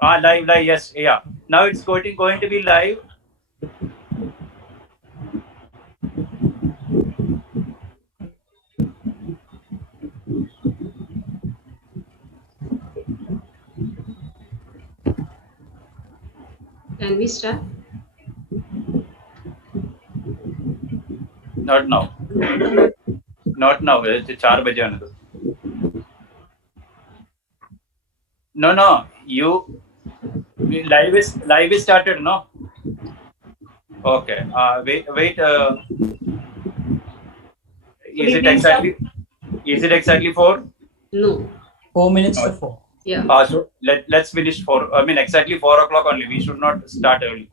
Live, yes, yeah. Now it's going to be live. Can we start? Not now. Not now. It's 4 baje aane do. No. Live is started, no? Okay. Wait. Could Is you it please start? exactly 4? No. 4 minutes to 4. Yeah. So let's finish 4. I mean, exactly 4 o'clock only. We should not start early.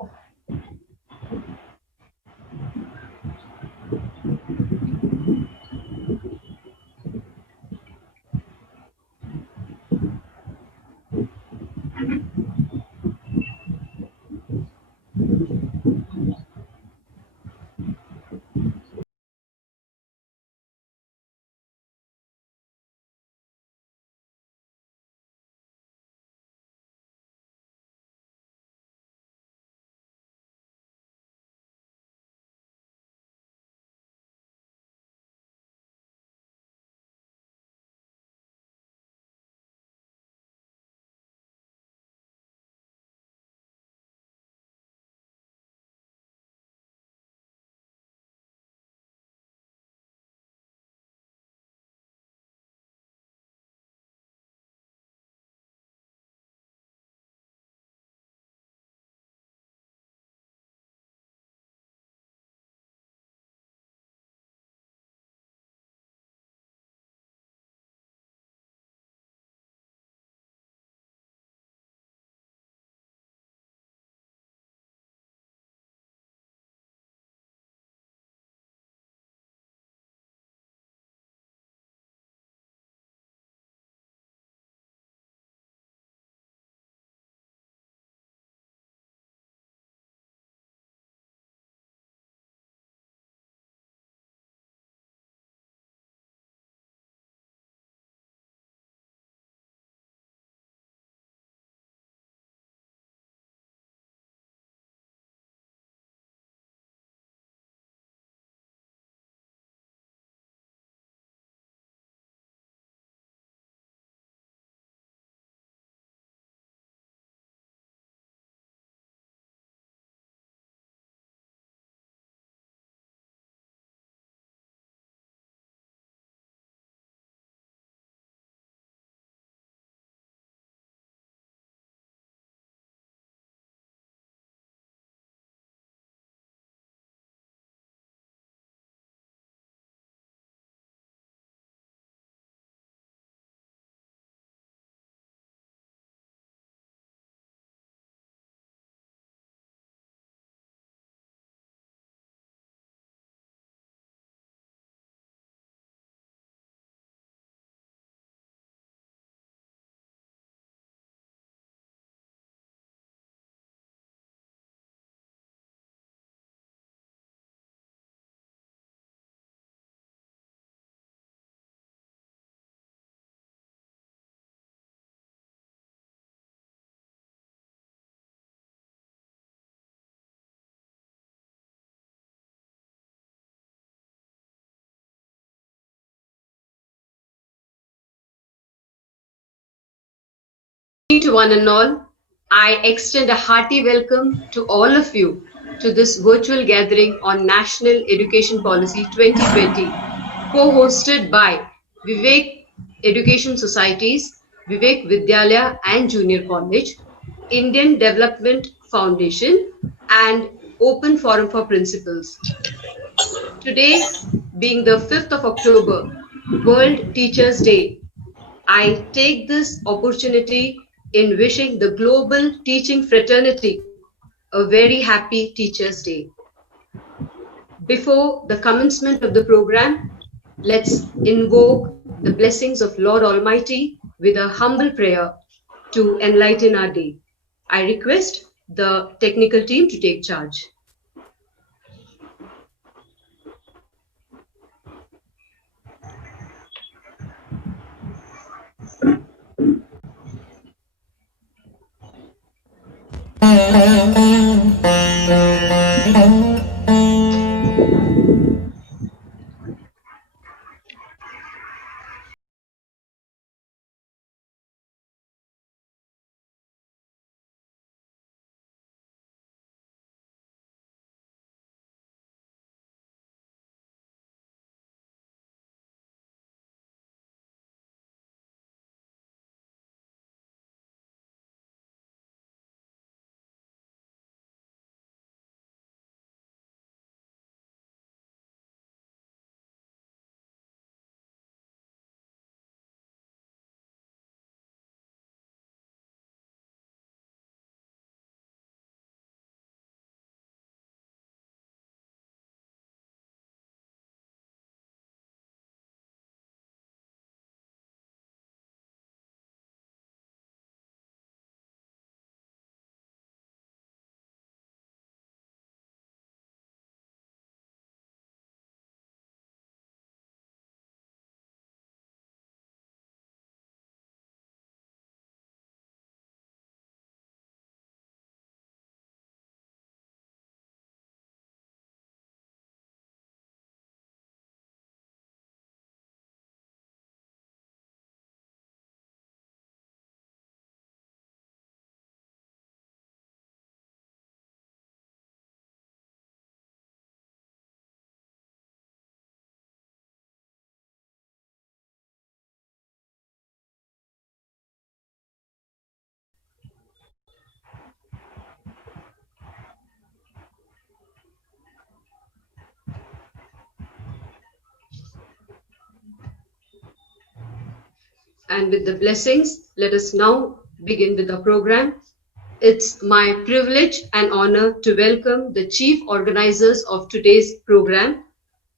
To one and all, I extend a hearty welcome to all of you to this virtual gathering on National Education Policy 2020, co-hosted by Vivek Education Societies, Vivek Vidyalaya and Junior College, Indian Development Foundation, and Open Forum for Principals. Today, being the 5th of October, World Teachers' Day, I take this opportunity in wishing the global teaching fraternity a very happy Teachers' Day. Before the commencement of the program, let's invoke the blessings of Lord Almighty with a humble prayer to enlighten our day. I request the technical team to take charge. And with the blessings, let us now begin with the program. It's my privilege and honor to welcome the chief organizers of today's program,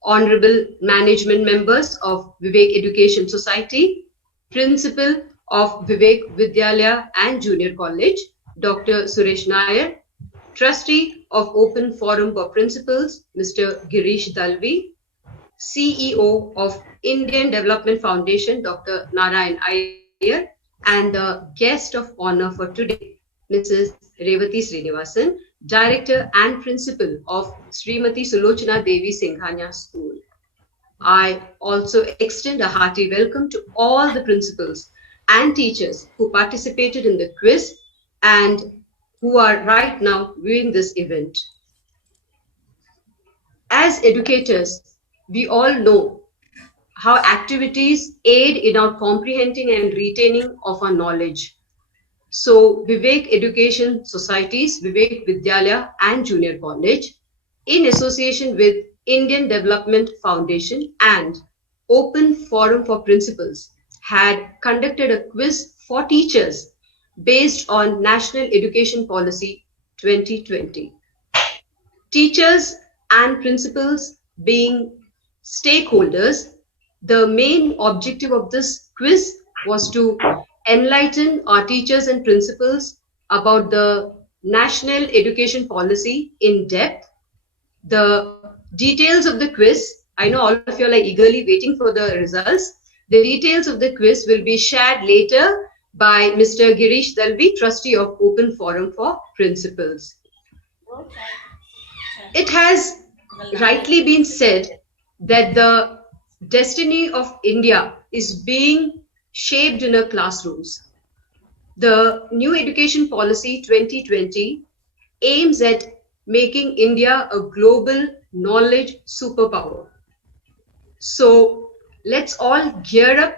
honorable management members of Vivek Education Society, principal of Vivek Vidyalaya and Junior College, Dr. Suresh Nair, trustee of Open Forum for Principals, Mr. Girish Dalvi, CEO of Indian Development Foundation, Dr. Narayan Iyer, and the guest of honor for today, Mrs. Revati Srinivasan, Director and Principal of Srimati Sulochana Devi Singhania School. I also extend a hearty welcome to all the principals and teachers who participated in the quiz and who are right now viewing this event. As educators, we all know how activities aid in our comprehending and retaining of our knowledge. So, Vivek Education Societies, Vivek Vidyalaya and Junior College, in association with Indian Development Foundation and Open Forum for Principals, had conducted a quiz for teachers based on National Education Policy 2020. Teachers and principals being stakeholders, the main objective of this quiz was to enlighten our teachers and principals about the National Education Policy in depth. The details of the quiz, I know all of you are like eagerly waiting for the results. The details of the quiz will be shared later by Mr. Girish Dalvi, trustee of Open Forum for Principals. It has rightly been said that the destiny of India is being shaped in our classrooms. The new education policy 2020 aims at making India a global knowledge superpower. So let's all gear up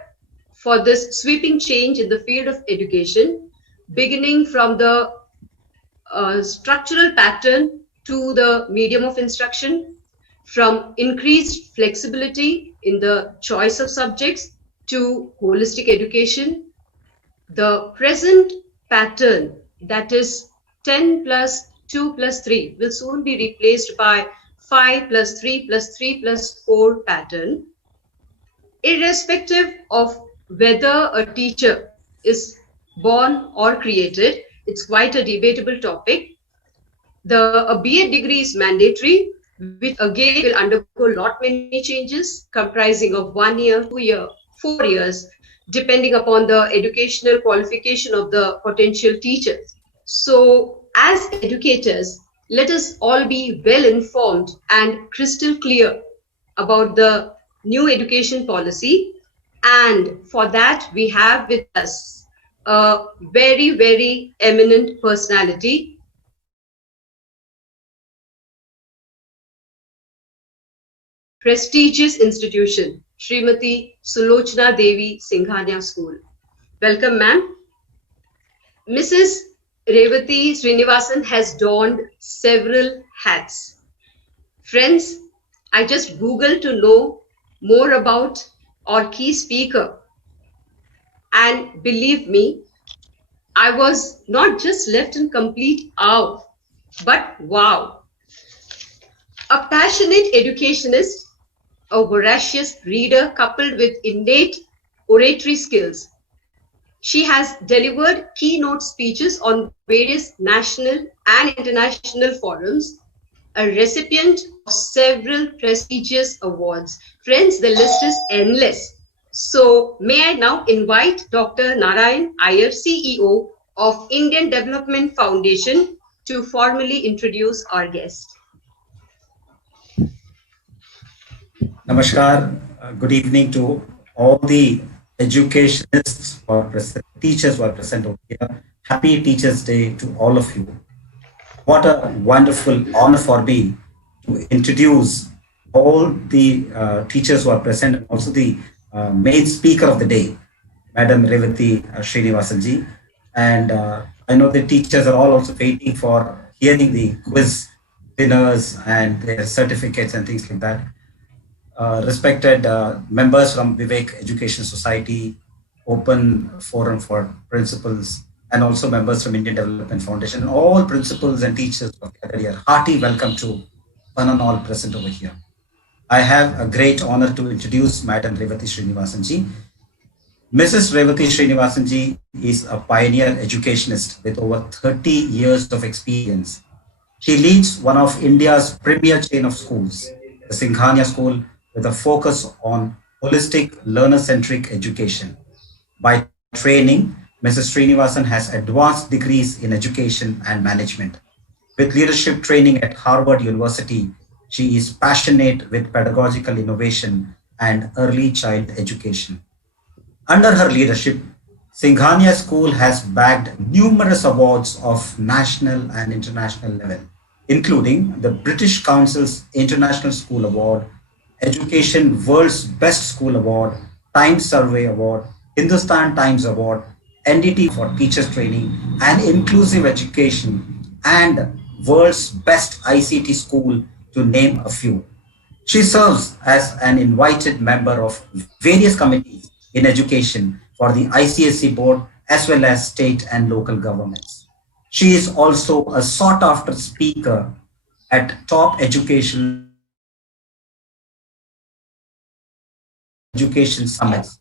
for this sweeping change in the field of education, beginning from the structural pattern to the medium of instruction, from increased flexibility in the choice of subjects to holistic education. The present pattern, that is 10 plus 2 plus 3, will soon be replaced by 5 plus 3 plus 3 plus 4 pattern. Irrespective of whether a teacher is born or created, it's quite a debatable topic. A B.Ed degree is mandatory, which again will undergo lot many changes, comprising of 1 year, 2 year, 4 years, depending upon the educational qualification of the potential teachers. So, as educators, let us all be well informed and crystal clear about the new education policy. And for that, we have with us a very, very eminent personality, prestigious institution, Srimati Sulochana Devi Singhania School. Welcome, ma'am. Mrs. Revati Srinivasan has donned several hats. Friends, I just Googled to know more about our key speaker. And believe me, I was not just left in complete awe, but wow. A passionate educationist, a voracious reader coupled with innate oratory skills. She has delivered keynote speeches on various national and international forums, a recipient of several prestigious awards. Friends, the list is endless. So may I now invite Dr. Narayan Iyer, CEO of Indian Development Foundation, to formally introduce our guest. Namaskar. Good evening to all the educationists or teachers who are present over here. Happy Teachers' Day to all of you. What a wonderful honor for me to introduce all the teachers who are present, and also the main speaker of the day, Madam Revati Srinivasanji. And I know the teachers are all also waiting for hearing the quiz winners and their certificates and things like that. Respected members from Vivek Education Society, open forum for principals and also members from Indian Development Foundation, and all principals and teachers of gathered here. Hearty welcome to one and all present over here. I have a great honor to introduce Madam Revati Srinivasanji. Mrs. Revati Srinivasanji is a pioneer educationist with over 30 years of experience. She leads one of India's premier chain of schools, the Singhania School, with a focus on holistic, learner-centric education. By training, Mrs. Srinivasan has advanced degrees in education and management. With leadership training at Harvard University, she is passionate with pedagogical innovation and early child education. Under her leadership, Singhania School has bagged numerous awards of national and international level, including the British Council's International School Award, Education World's Best School Award, Times Survey Award, Hindustan Times Award, NDT for Teachers Training and Inclusive Education, and World's Best ICT School, to name a few. She serves as an invited member of various committees in education for the ICSE board as well as state and local governments. She is also a sought after speaker at top education summits,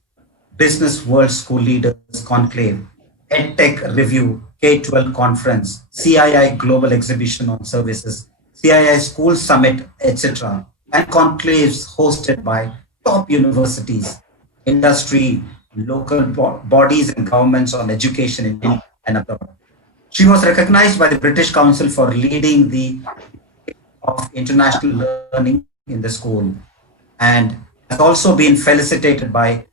Business World School Leaders Conclave, EdTech Review, K-12 Conference, CII Global Exhibition on Services, CII School Summit, etc., and conclaves hosted by top universities, industry, local bodies and governments on education in India and abroad. She was recognized by the British Council for leading the of international learning in the school, and has also been felicitated by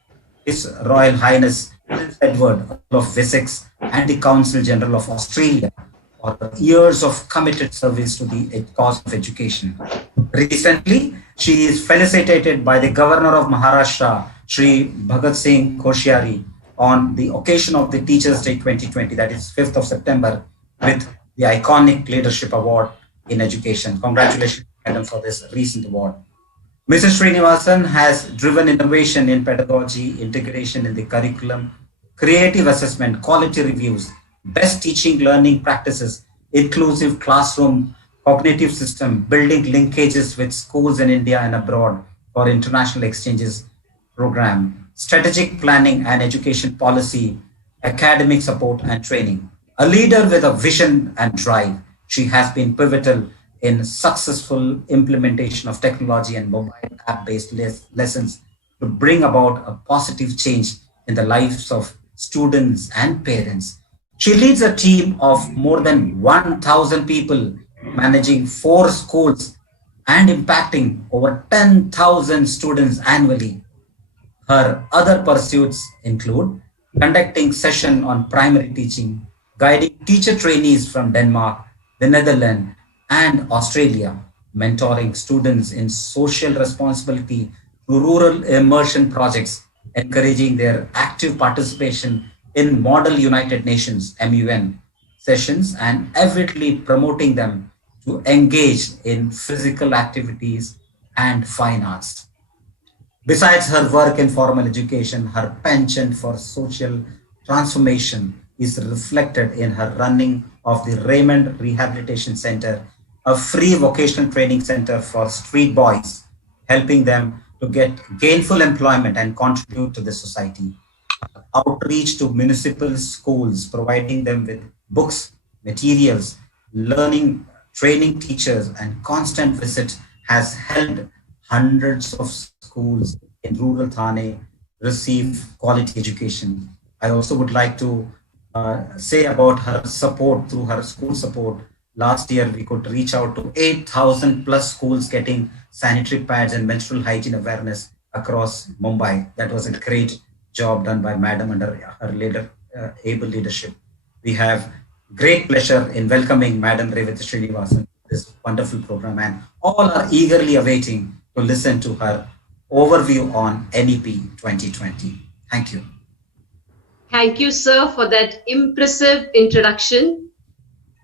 His Royal Highness Prince Edward, Earl of Wessex, and the Council General of Australia for years of committed service to the cause of education. Recently, she is felicitated by the Governor of Maharashtra, Sri Bhagat Singh Koshyari, on the occasion of the Teachers' Day 2020, that is 5th of September, with the iconic Leadership Award in Education. Congratulations, Madam, for this recent award. Mrs. Srinivasan has driven innovation in pedagogy, integration in the curriculum, creative assessment, quality reviews, best teaching learning practices, inclusive classroom, cognitive system, building linkages with schools in India and abroad for international exchanges program, strategic planning and education policy, academic support and training. A leader with a vision and drive, she has been pivotal in successful implementation of technology and mobile app-based lessons to bring about a positive change in the lives of students and parents. She leads a team of more than 1,000 people, managing 4 schools and impacting over 10,000 students annually. Her other pursuits include conducting sessions on primary teaching, guiding teacher trainees from Denmark, the Netherlands, and Australia, mentoring students in social responsibility through rural immersion projects, encouraging their active participation in Model United Nations (MUN) sessions, and avidly promoting them to engage in physical activities and fine arts. Besides her work in formal education, her penchant for social transformation is reflected in her running of the Raymond Rehabilitation Center, a free vocational training center for street boys, helping them to get gainful employment and contribute to the society. Outreach to municipal schools, providing them with books, materials, learning, training teachers, and constant visit has helped hundreds of schools in rural Thane receive quality education. I also would like to say about her support through her school support. Last year, we could reach out to 8,000 plus schools getting sanitary pads and menstrual hygiene awareness across Mumbai. That was a great job done by Madam under her able leadership. We have great pleasure in welcoming Madam Revati Srinivasan to this wonderful program, and all are eagerly awaiting to listen to her overview on NEP 2020. Thank you. Thank you, sir, for that impressive introduction.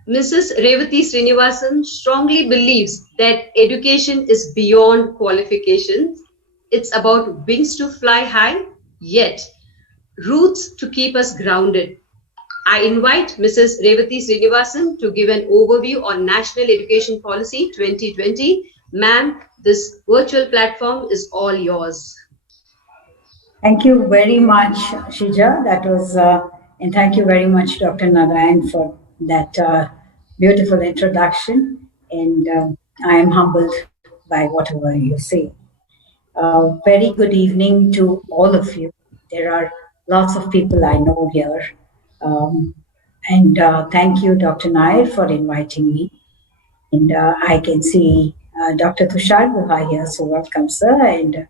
Mrs. Revati Srinivasan strongly believes that education is beyond qualifications. It's about wings to fly high, yet roots to keep us grounded. I invite Mrs. Revati Srinivasan to give an overview on National Education Policy 2020. Ma'am, this virtual platform is all yours. Thank you very much, Shija. And thank you very much, Dr. Narayan, for that beautiful introduction. And I am humbled by whatever you say. Very good evening to all of you. There are lots of people I know here. Um, and thank you, Dr. Nair, for inviting me. And I can see Dr. Tushar Guha here, so welcome, sir. And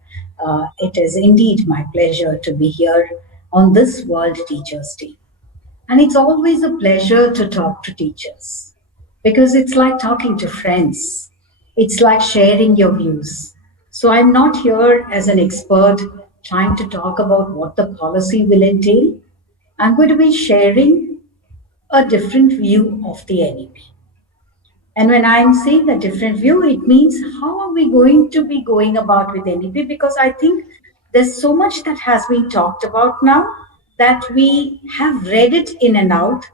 it is indeed my pleasure to be here on this World Teachers' Day. And it's always a pleasure to talk to teachers because it's like talking to friends. It's like sharing your views. So I'm not here as an expert trying to talk about what the policy will entail. I'm going to be sharing a different view of the NEP. And when I'm saying a different view, it means how are we going to be going about with NEP? Because I think there's so much that has been talked about now that we have read it in and out.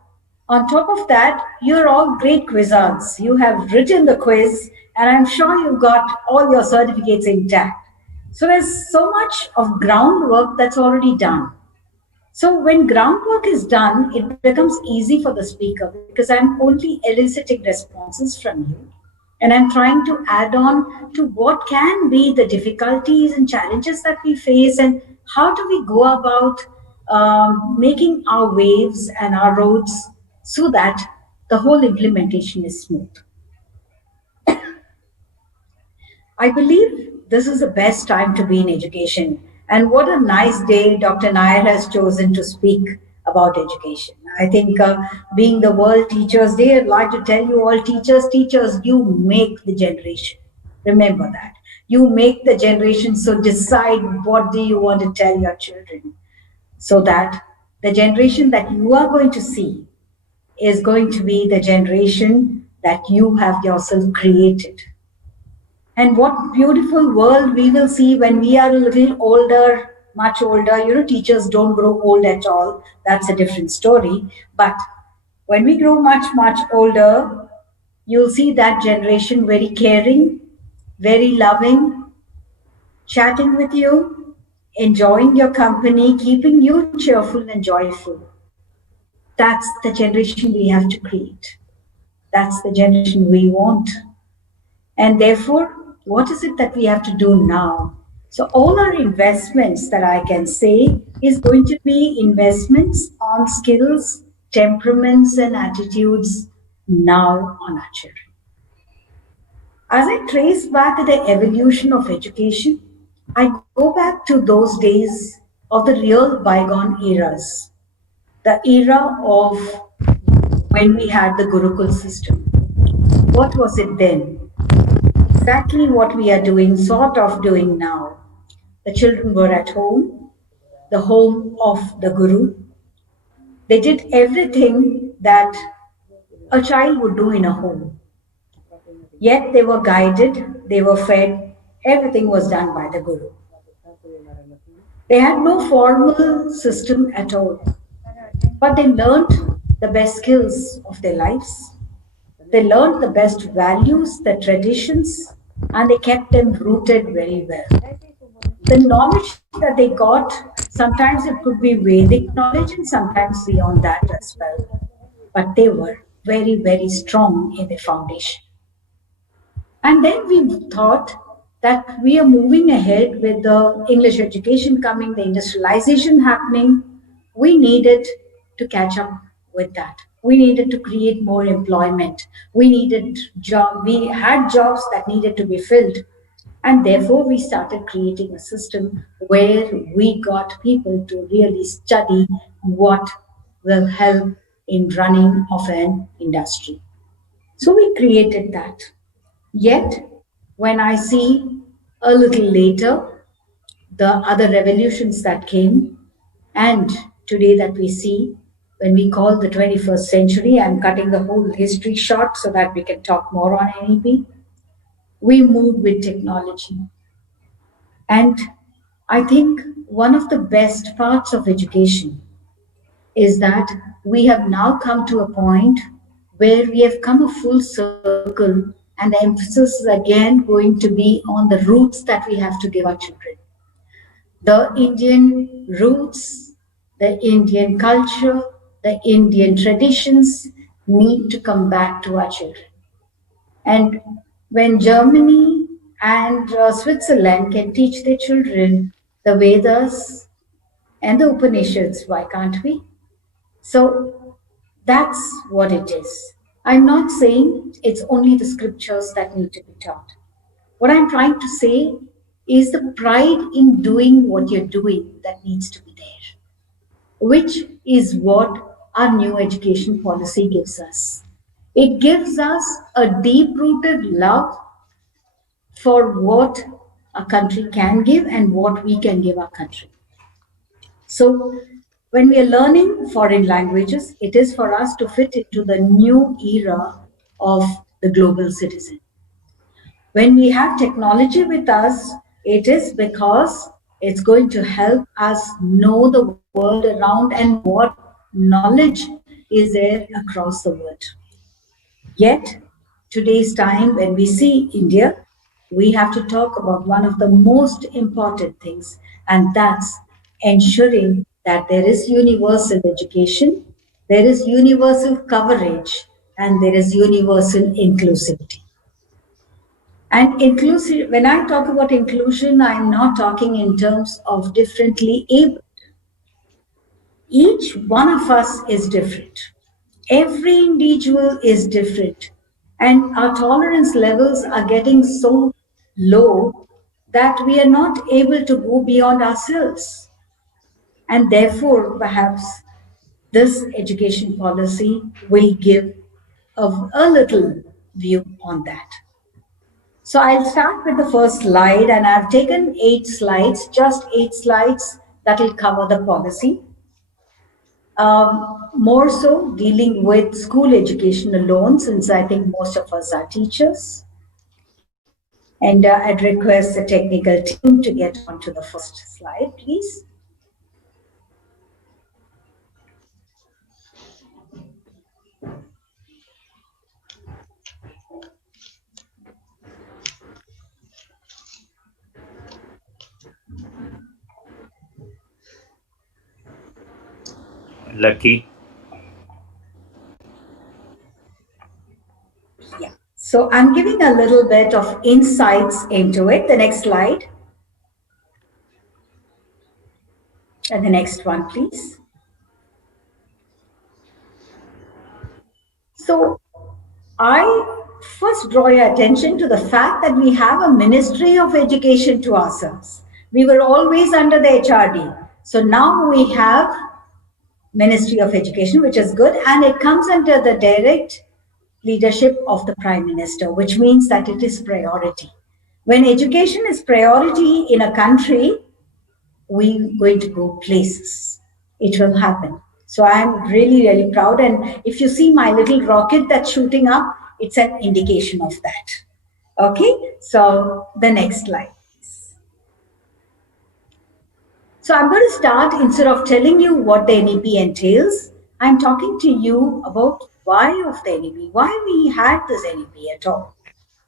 On top of that, you're all great quizzards. You have written the quiz, and I'm sure you've got all your certificates intact. So there's so much of groundwork that's already done. So when groundwork is done, it becomes easy for the speaker because I'm only eliciting responses from you. And I'm trying to add on to what can be the difficulties and challenges that we face and how do we go about making our waves and our roads so that the whole implementation is smooth. I believe this is the best time to be in education. And what a nice day Dr. Nair has chosen to speak about education. I think being the World Teachers' Day, I'd like to tell you all teachers, you make the generation. Remember that. You make the generation, so decide what do you want to tell your children so that the generation that you are going to see is going to be the generation that you have yourself created. And what beautiful world we will see when we are a little older, much older. You know, teachers don't grow old at all. That's a different story. But when we grow much, much older, you'll see that generation very caring, very loving, chatting with you, enjoying your company, keeping you cheerful and joyful. That's the generation we have to create. That's the generation we want. And therefore, what is it that we have to do now? So all our investments that I can say is going to be investments on skills, temperaments, and attitudes now on our children. As I trace back the evolution of education, I go back to those days of the real bygone eras, the era of when we had the Gurukul system. What was it then? Exactly what we are doing, sort of doing now. The children were at home, the home of the Guru. They did everything that a child would do in a home. Yet they were guided, they were fed, everything was done by the Guru. They had no formal system at all, but they learned the best skills of their lives. They learned the best values, the traditions, and they kept them rooted very well. The knowledge that they got, sometimes it could be Vedic knowledge and sometimes beyond that as well. But they were very, very strong in their foundation. And then we thought that we are moving ahead with the English education coming, the industrialization happening. We needed to catch up with that. We needed to create more employment. We had jobs that needed to be filled. And therefore, we started creating a system where we got people to really study what will help in running of an industry. So we created that. Yet, when I see a little later the other revolutions that came, and today that we see, when we call the 21st century, I'm cutting the whole history short so that we can talk more on NEP. We moved with technology. And I think one of the best parts of education is that we have now come to a point where we have come a full circle, and the emphasis is again going to be on the roots that we have to give our children. The Indian roots, the Indian culture, the Indian traditions need to come back to our children. And when Germany and Switzerland can teach their children the Vedas and the Upanishads, why can't we? So that's what it is. I'm not saying it's only the scriptures that need to be taught. What I'm trying to say is the pride in doing what you're doing that needs to be there, which is what our new education policy gives us. It gives us a deep rooted love for what a country can give and what we can give our country. So, when we are learning foreign languages, it is for us to fit into the new era of the global citizen. When we have technology with us, it is because it's going to help us know the world around and what knowledge is there across the world. Yet, today's time, when we see India, we have to talk about one of the most important things, and that's ensuring that there is universal education, there is universal coverage, and there is universal inclusivity. And inclusive, when I talk about inclusion, I'm not talking in terms of differently able. Each one of us is different. Every individual is different. And our tolerance levels are getting so low that we are not able to go beyond ourselves. And therefore, perhaps this education policy will give a little view on that. So I'll start with the first slide, and I've taken 8 slides, just 8 slides that will cover the policy. More so dealing with school education alone, since I think most of us are teachers. And I'd request the technical team to get on to the first slide, please. Lucky. Yeah. So I'm giving a little bit of insights into it. The next slide. And the next one, please. So I first draw your attention to the fact that we have a Ministry of Education to ourselves. We were always under the HRD. So now we have Ministry of Education, which is good, and it comes under the direct leadership of the Prime Minister, which means that it is priority. When education is priority in a country, we're going to go places. It will happen. So I'm really, really proud. And if you see my little rocket that's shooting up, it's an indication of that. Okay, so the next slide. So I'm going to start, instead of telling you what the NEP entails, I'm talking to you about why of the NEP, why we had this NEP at all.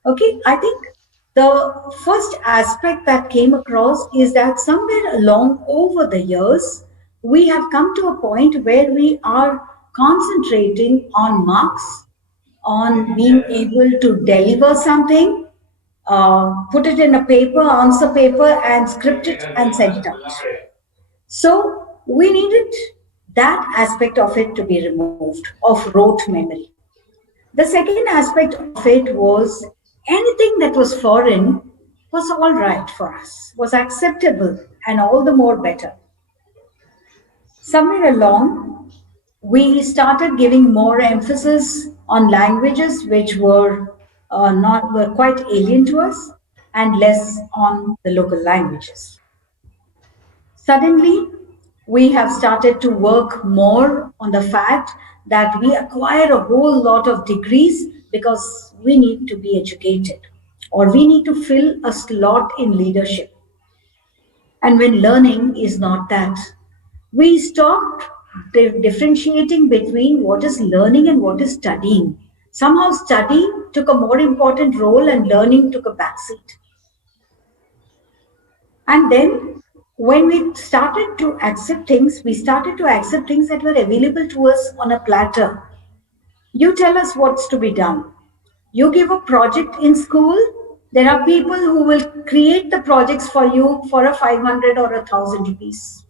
Okay, I think the first aspect that came across is that somewhere along over the years, we have come to a point where we are concentrating on marks, on being able to deliver something, put it in a paper, answer paper, and script it and send it out. So we needed that aspect of it to be removed, of rote memory. The second aspect of it was anything that was foreign was all right for us, was acceptable, and all the more better. Somewhere along, we started giving more emphasis on languages which were quite alien to us, and less on the local languages. Suddenly, we have started to work more on the fact that we acquire a whole lot of degrees because we need to be educated, or we need to fill a slot in leadership. And when learning is not that, we stopped differentiating between what is learning and what is studying. Somehow, study took a more important role and learning took a backseat. And then, when we started to accept things, we started to accept things that were available to us on a platter. You tell us what's to be done. You give a project in school, there are people who will create the projects for you for a 500 or 1,000 rupees.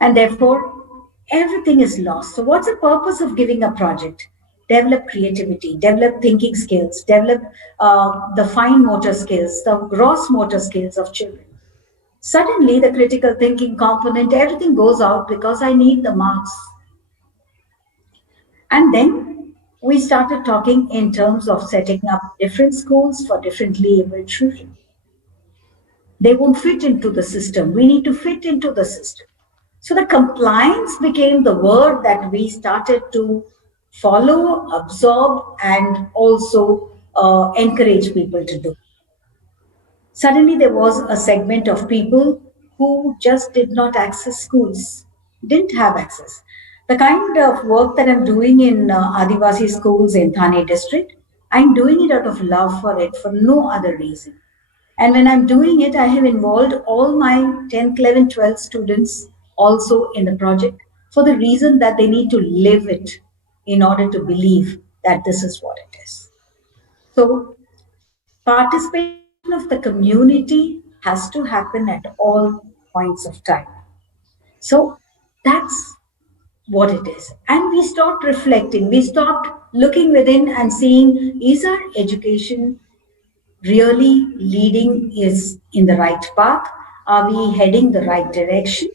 And therefore, everything is lost. So, what's the purpose of giving a project? Develop creativity, develop thinking skills, develop the fine motor skills, the gross motor skills of children. Suddenly, the critical thinking component, everything goes out because I need the marks. And then we started talking in terms of setting up different schools for differently abled children. They won't fit into the system. We need to fit into the system. So the compliance became the word that we started to follow, absorb, and also encourage people to do. Suddenly, there was a segment of people who just did not access schools, didn't have access. The kind of work that I'm doing in Adivasi schools in Thane district, I'm doing it out of love for it for no other reason. And when I'm doing it, I have involved all my 10th, 11th, 12th students also in the project for the reason that they need to live it in order to believe that this is what it is. So, participation of the community has to happen at all points of time. So, that's what it is. And we stopped reflecting, we stopped looking within and seeing, is our education really leading is in the right path? Are we heading the right direction?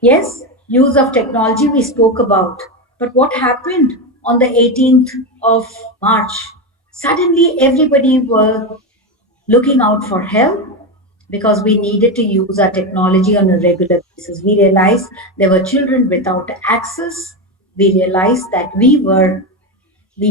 Yes, use of technology we spoke about. But what happened on the 18th of March? Suddenly everybody were looking out for help because we needed to use our technology on a regular basis. We realized there were children without access. We realized that we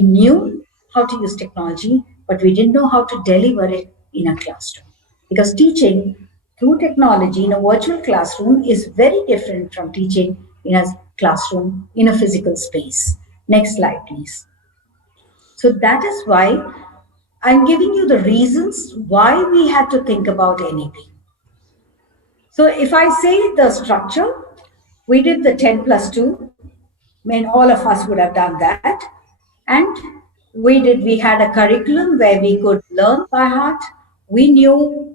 knew how to use technology, but we didn't know how to deliver it in a classroom. Because teaching through technology in a virtual classroom is very different from teaching in a classroom in a physical space. Next slide, please. So that is why I'm giving you the reasons why we had to think about NEP. So if I say the structure, we did the 10 plus 2. I mean, all of us would have done that. And we had a curriculum where we could learn by heart. We knew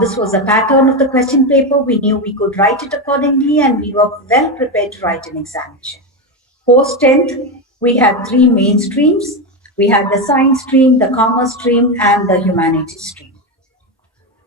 this was a pattern of the question paper. We knew we could write it accordingly, and we were well prepared to write an examination. Post 10th, we had 3 main streams. We had the science stream, the commerce stream, and the humanities stream.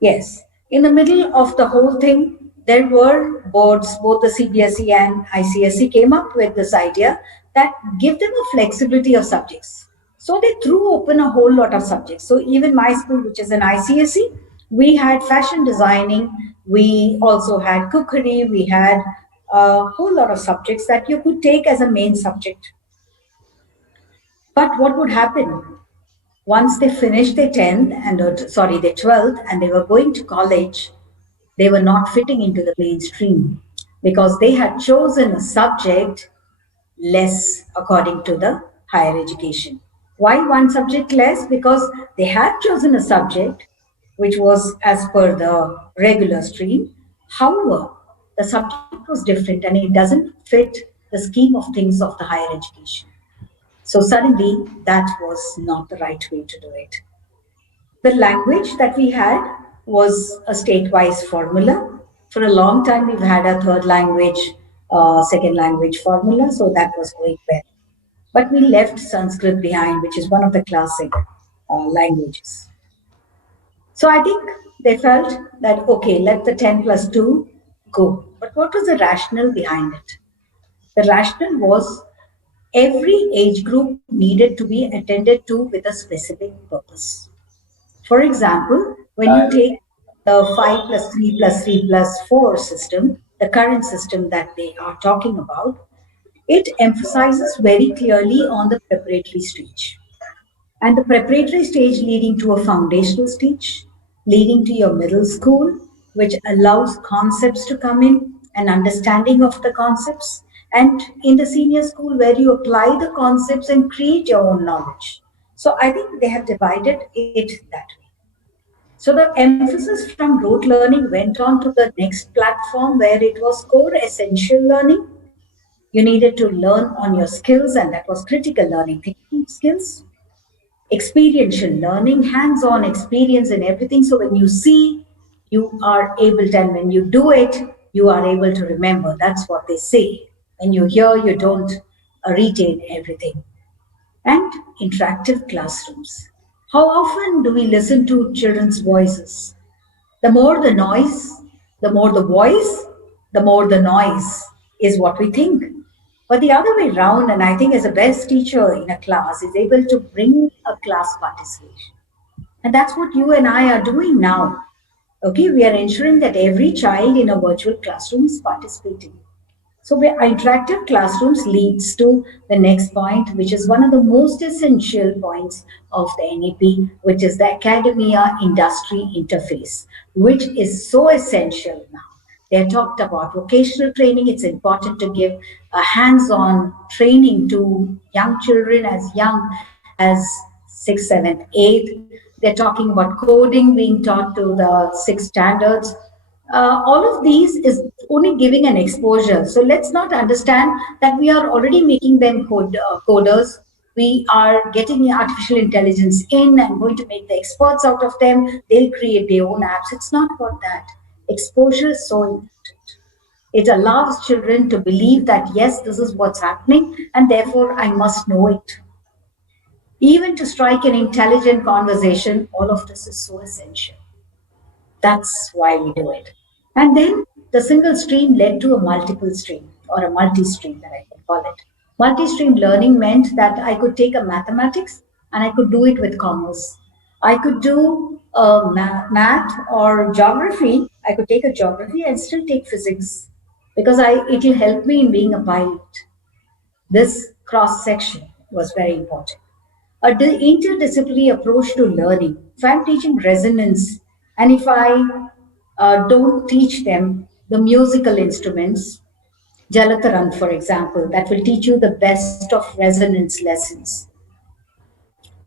Yes, in the middle of the whole thing, there were boards, both the CBSE and ICSE came up with this idea that give them a flexibility of subjects. So they threw open a whole lot of subjects. So even my school, which is an ICSE, we had fashion designing, we also had cookery, we had a whole lot of subjects that you could take as a main subject. But what would happen? Once they finished their 10th and their 12th and they were going to college, they were not fitting into the mainstream because they had chosen a subject less according to the higher education. Why one subject less? Because they had chosen a subject which was as per the regular stream. However, the subject was different and it doesn't fit the scheme of things of the higher education. So suddenly, that was not the right way to do it. The language that we had was a state-wise formula. For a long time, we've had a third language, second language formula, so that was going well. But we left Sanskrit behind, which is one of the classic languages. So I think they felt that, okay, let the 10 plus 2 go. But what was the rationale behind it? The rationale was every age group needed to be attended to with a specific purpose. For example, when you take the 5 plus 3 plus 3 plus 4 system, the current system that they are talking about, it emphasizes very clearly on the preparatory stage. And the preparatory stage leading to a foundational stage, leading to your middle school, which allows concepts to come in, an understanding of the concepts, and in the senior school where you apply the concepts and create your own knowledge. So I think they have divided it that way. So the emphasis from rote learning went on to the next platform where it was core essential learning. You needed to learn on your skills, and that was critical learning thinking skills, experiential learning, hands on experience in everything. So when you see, you are able to, and when you do it, you are able to remember. That's what they say. When you hear, you don't retain everything. And interactive classrooms. How often do we listen to children's voices? The more the noise, the more the voice, the more the noise is what we think. But the other way around, and I think as a best teacher in a class, is able to bring a class participation. And that's what you and I are doing now. Okay, we are ensuring that every child in a virtual classroom is participating. So interactive classrooms leads to the next point, which is one of the most essential points of the NEP, which is the academia industry interface, which is so essential now. They talked about vocational training. It's important to give a hands-on training to young children as young as 6th, 7th, 8th. They're talking about coding being taught to the 6 standards. All of these is only giving an exposure. So let's not understand that we are already making them coders. We are getting artificial intelligence in and going to make the experts out of them. They'll create their own apps. It's not about that. Exposure is so important. It allows children to believe that, yes, this is what's happening, and therefore I must know it. Even to strike an intelligent conversation, all of this is so essential. That's why we do it. And then the single stream led to a multiple stream or a multi stream that I can call it. Multi stream learning meant that I could take a mathematics and I could do it with commerce. I could do math or geography. I could take a geography and still take physics because it will help me in being a pilot. This cross section was very important. A interdisciplinary approach to learning. If I'm teaching resonance and if I don't teach them the musical instruments, Jalataran, for example, that will teach you the best of resonance lessons.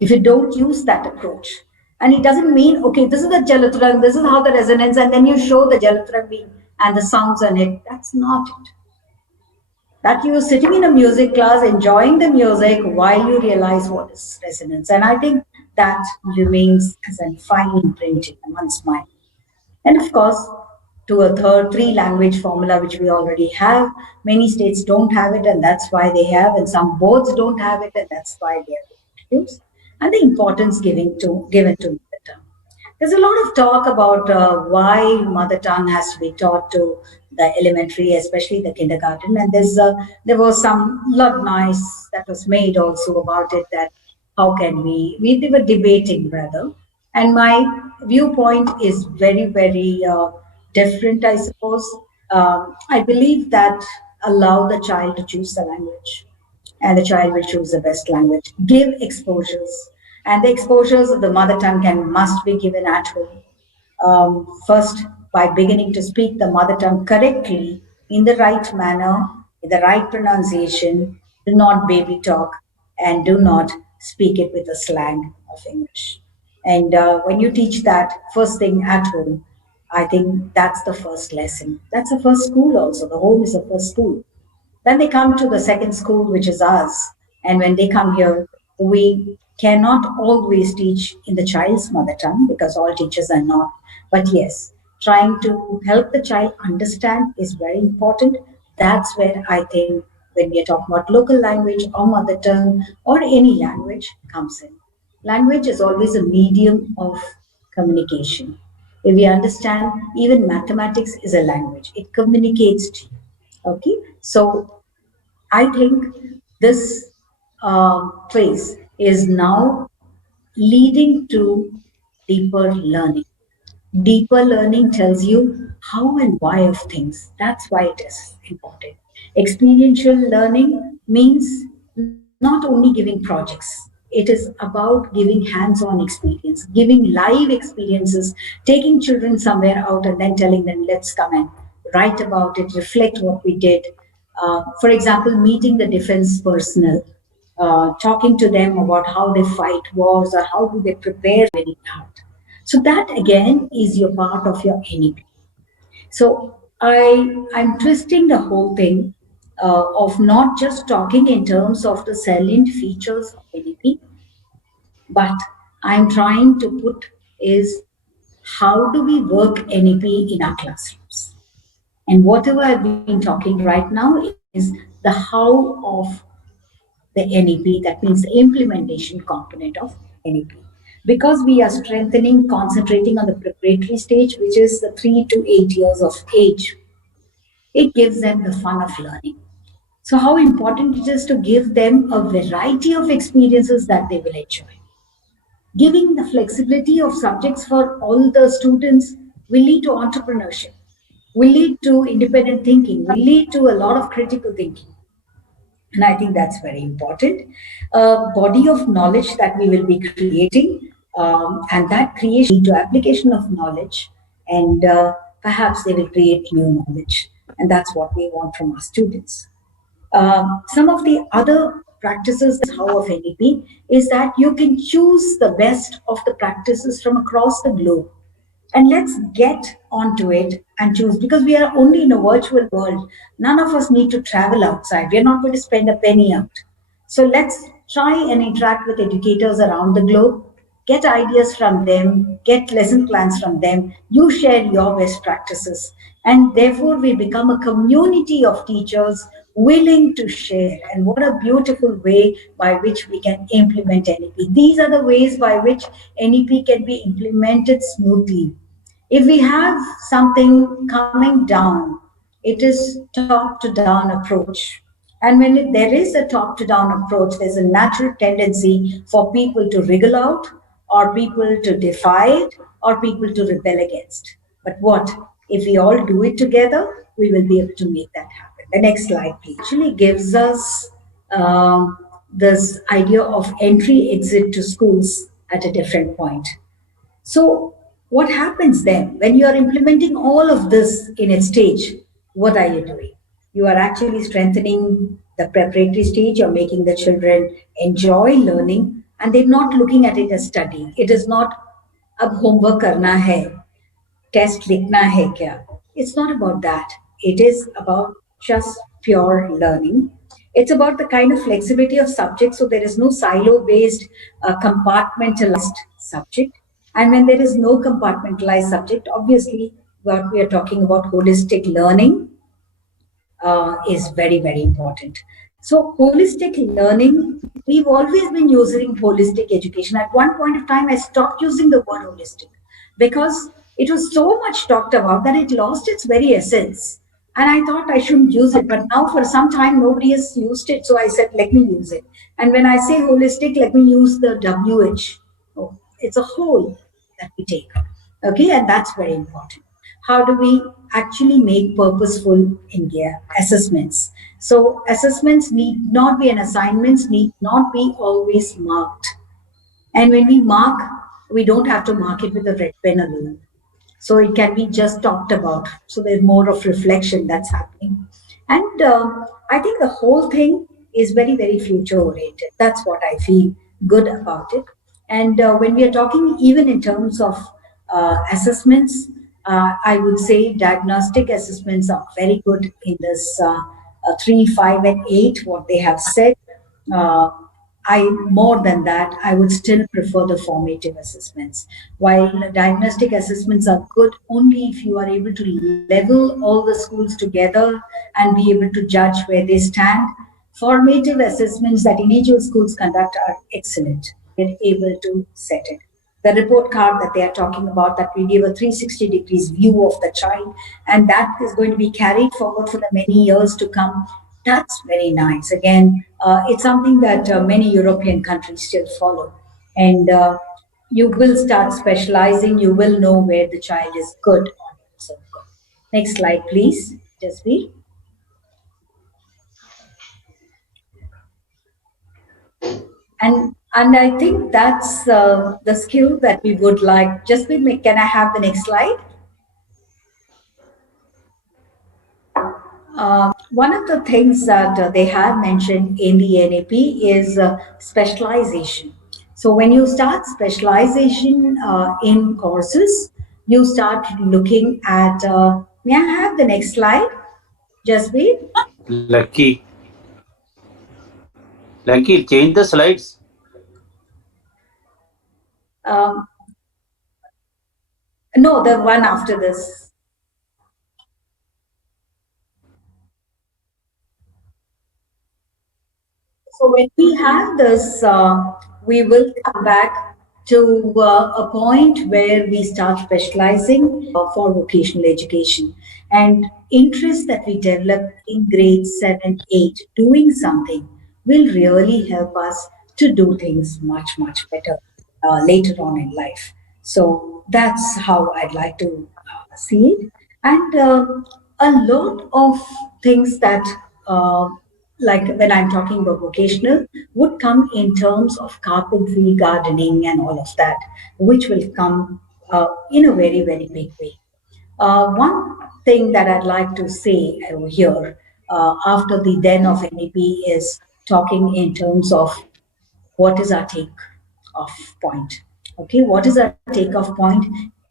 If you don't use that approach, and it doesn't mean, okay, this is the Jalataran, this is how the resonance, and then you show the Jalataran being and the sounds on it. That's not it. That you're sitting in a music class, enjoying the music while you realize what is resonance. And I think that remains as a fine imprint in one's mind. And of course, to a three language formula, which we already have. Many states don't have it, and that's why they have, and some boards don't have it, and that's why they are introduced. And the importance given to mother tongue. There's a lot of talk about why mother tongue has to be taught to the elementary, especially the kindergarten. And there was some lot noise that was made also about it, that how can they were debating rather. And my viewpoint is very, very different, I suppose. I believe that allow the child to choose the language, and the child will choose the best language. Give exposures, and the exposures of the mother tongue must be given at home. First, by beginning to speak the mother tongue correctly, in the right manner, in the right pronunciation. Do not baby talk, and do not speak it with the slang of English. And when you teach that first thing at home, I think that's the first lesson. That's the first school also. The home is the first school. Then they come to the second school, which is us. And when they come here, we cannot always teach in the child's mother tongue because all teachers are not. But yes, trying to help the child understand is very important. That's where I think when we are talking about local language or mother tongue or any language comes in. Language is always a medium of communication. If we understand, even mathematics is a language. It communicates to you. Okay, so I think this phase is now leading to deeper learning. Deeper learning tells you how and why of things. That's why it is important. Experiential learning means not only giving projects. It's It is about giving hands-on experience, giving live experiences, taking children somewhere out and then telling them, let's come and write about it, reflect what we did. For example, meeting the defense personnel, talking to them about how they fight wars or how do they prepare very hard. So that again is your part of your NEP. So I'm twisting the whole thing of not just talking in terms of the salient features of NEP, but I'm trying to put is how do we work NEP in our classrooms? And whatever I've been talking right now is the how of the NEP, that means the implementation component of NEP. Because we are strengthening, concentrating on the preparatory stage, which is the 3 to 8 years of age, it gives them the fun of learning. So, how important it is to give them a variety of experiences that they will enjoy. Giving the flexibility of subjects for all the students will lead to entrepreneurship, will lead to independent thinking, will lead to a lot of critical thinking. And I think that's very important. A body of knowledge that we will be creating, and that creation to application of knowledge, and perhaps they will create new knowledge. And that's what we want from our students. Some of the other practices how of NEP is that you can choose the best of the practices from across the globe, and let's get onto it and choose, because we are only in a virtual world. None of us need to travel outside. We're not going to spend a penny out. So let's try and interact with educators around the globe, get ideas from them, get lesson plans from them. You share your best practices. And therefore, we become a community of teachers willing to share. And what a beautiful way by which we can implement NEP. These are the ways by which NEP can be implemented smoothly. If we have something coming down, it is top to down approach. And when there is a top to down approach, there's a natural tendency for people to wriggle out, or people to defy it, or people to rebel against. But what? If we all do it together, we will be able to make that happen. The next slide, please. Actually gives us this idea of entry exit to schools at a different point. So, what happens then when you are implementing all of this in its stage? What are you doing? You are actually strengthening the preparatory stage. You're making the children enjoy learning, and they're not looking at it as study. It is not ab homework karna hai, test likhna hai kya. It's not about that. It is about just pure learning. It's about the kind of flexibility of subjects, so there is no silo-based, compartmentalized subject. And when there is no compartmentalized subject, obviously what we are talking about holistic learning is very, very important. So holistic learning, we've always been using holistic education. At one point of time, I stopped using the word holistic because it was so much talked about that it lost its very essence. And I thought I shouldn't use it. But now for some time, nobody has used it. So I said, let me use it. And when I say holistic, let me use the WH. Oh, it's a whole that we take. Okay, and that's very important. How do we actually make purposeful India assessments? So assessments need not be, and assignments need not be always marked. And when we mark, we don't have to mark it with a red pen alone. So it can be just talked about. So there's more of reflection that's happening. And I think the whole thing is very, very future oriented. That's what I feel good about it. And when we are talking even in terms of assessments, I would say diagnostic assessments are very good in this 3, 5, and 8, what they have said. Uh, more than that, I would still prefer the formative assessments. While diagnostic assessments are good only if you are able to level all the schools together and be able to judge where they stand, formative assessments that individual schools conduct are excellent. They're able to set it. The report card that they are talking about, that we give a 360 degrees view of the child, and that is going to be carried forward for the many years to come. That's very nice. Again, it's something that many European countries still follow. And you will start specializing, you will know where the child is good or not so good. Next slide, please, Jasveer. And And I think that's the skill that we would like. Just can I have the next slide? One of the things that they have mentioned in the NAP is specialization. So when you start specialization in courses, you start looking at, may I have the next slide, Jaspreet? Lucky. Lucky, change the slides. Um, no, the one after this. So when we have this, we will come back to a point where we start specializing for vocational education and interest that we develop in grades 7, 8, doing something will really help us to do things much, much better later on in life. So that's how I'd like to see it. And a lot of things that like when I'm talking about vocational, would come in terms of carpentry, gardening, and all of that, which will come in a very, very big way. One thing that I'd like to say over here after the den of NEP is talking in terms of what is our take off point. Okay, what is our take off point?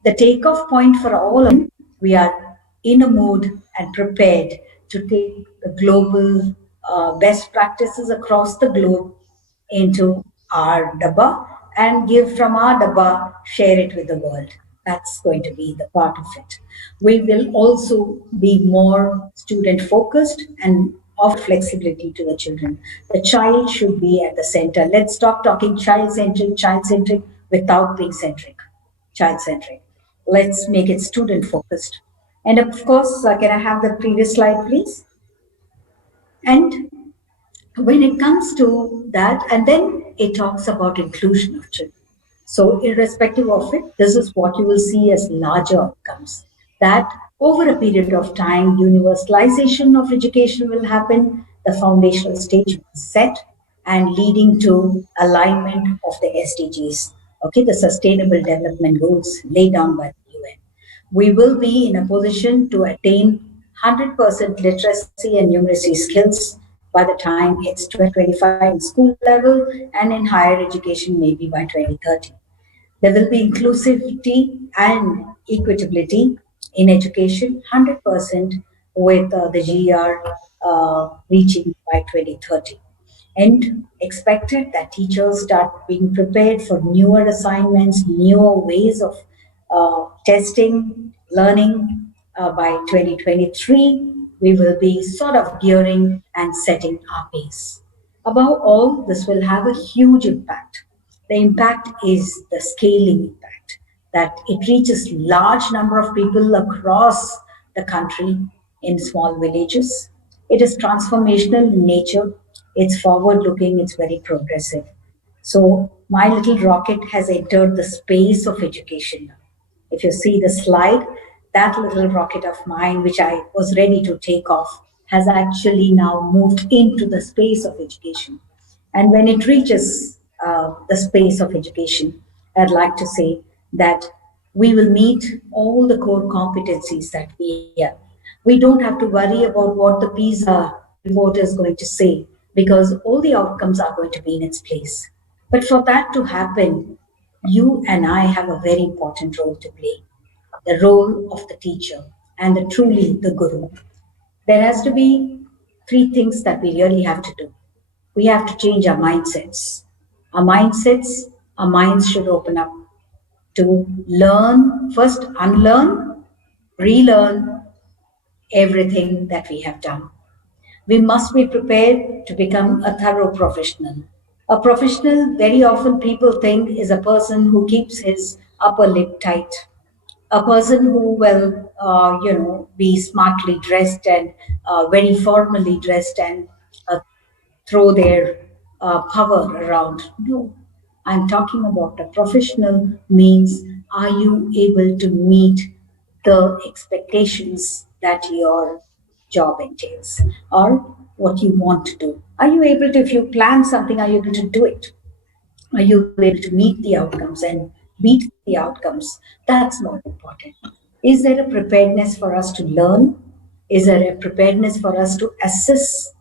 The take off point for all of we are in a mood and prepared to take the global best practices across the globe into our dabba and give from our dabba, share it with the world. That's going to be the part of it. We will also be more student focused and offer flexibility to the children. The child should be at the center. Let's stop talking child centric without being centric, child centric. Let's make it student focused. And of course, can I have the previous slide, please? And when it comes to that, and then it talks about inclusion of children. So, irrespective of it, this is what you will see as larger outcomes. That over a period of time, universalization of education will happen, the foundational stage will set, and leading to alignment of the SDGs, okay, the Sustainable Development Goals laid down by the UN. We will be in a position to attain 100% literacy and numeracy skills by the time it's 2025 in school level and in higher education maybe by 2030. There will be inclusivity and equitability in education 100% with the GER reaching by 2030. And expected that teachers start being prepared for newer assignments, newer ways of testing, learning. By 2023, we will be sort of gearing and setting our pace. Above all, this will have a huge impact. The impact is the scaling impact, that it reaches large number of people across the country in small villages. It is transformational in nature. It's forward looking. It's very progressive. So my little rocket has entered the space of education now. If you see the slide, that little rocket of mine, which I was ready to take off, has actually now moved into the space of education. And when it reaches the space of education, I'd like to say that we will meet all the core competencies that we have. We don't have to worry about what the PISA report is going to say because all the outcomes are going to be in its place. But for that to happen, you and I have a very important role to play, the role of the teacher and truly the guru. There has to be three things that we really have to do. We have to change our mindsets. Our minds should open up to learn, first unlearn, relearn everything that we have done. We must be prepared to become a thorough professional. A professional, very often people think, is a person who keeps his upper lip tight, a person who will, be smartly dressed and very formally dressed and throw their power around. No, I'm talking about a professional means are you able to meet the expectations that your job entails or what you want to do? Are you able to, if you plan something, are you able to do it? Are you able to meet the outcomes and beat the outcomes? That's more important. Is there a preparedness for us to learn? Is there a preparedness for us to assess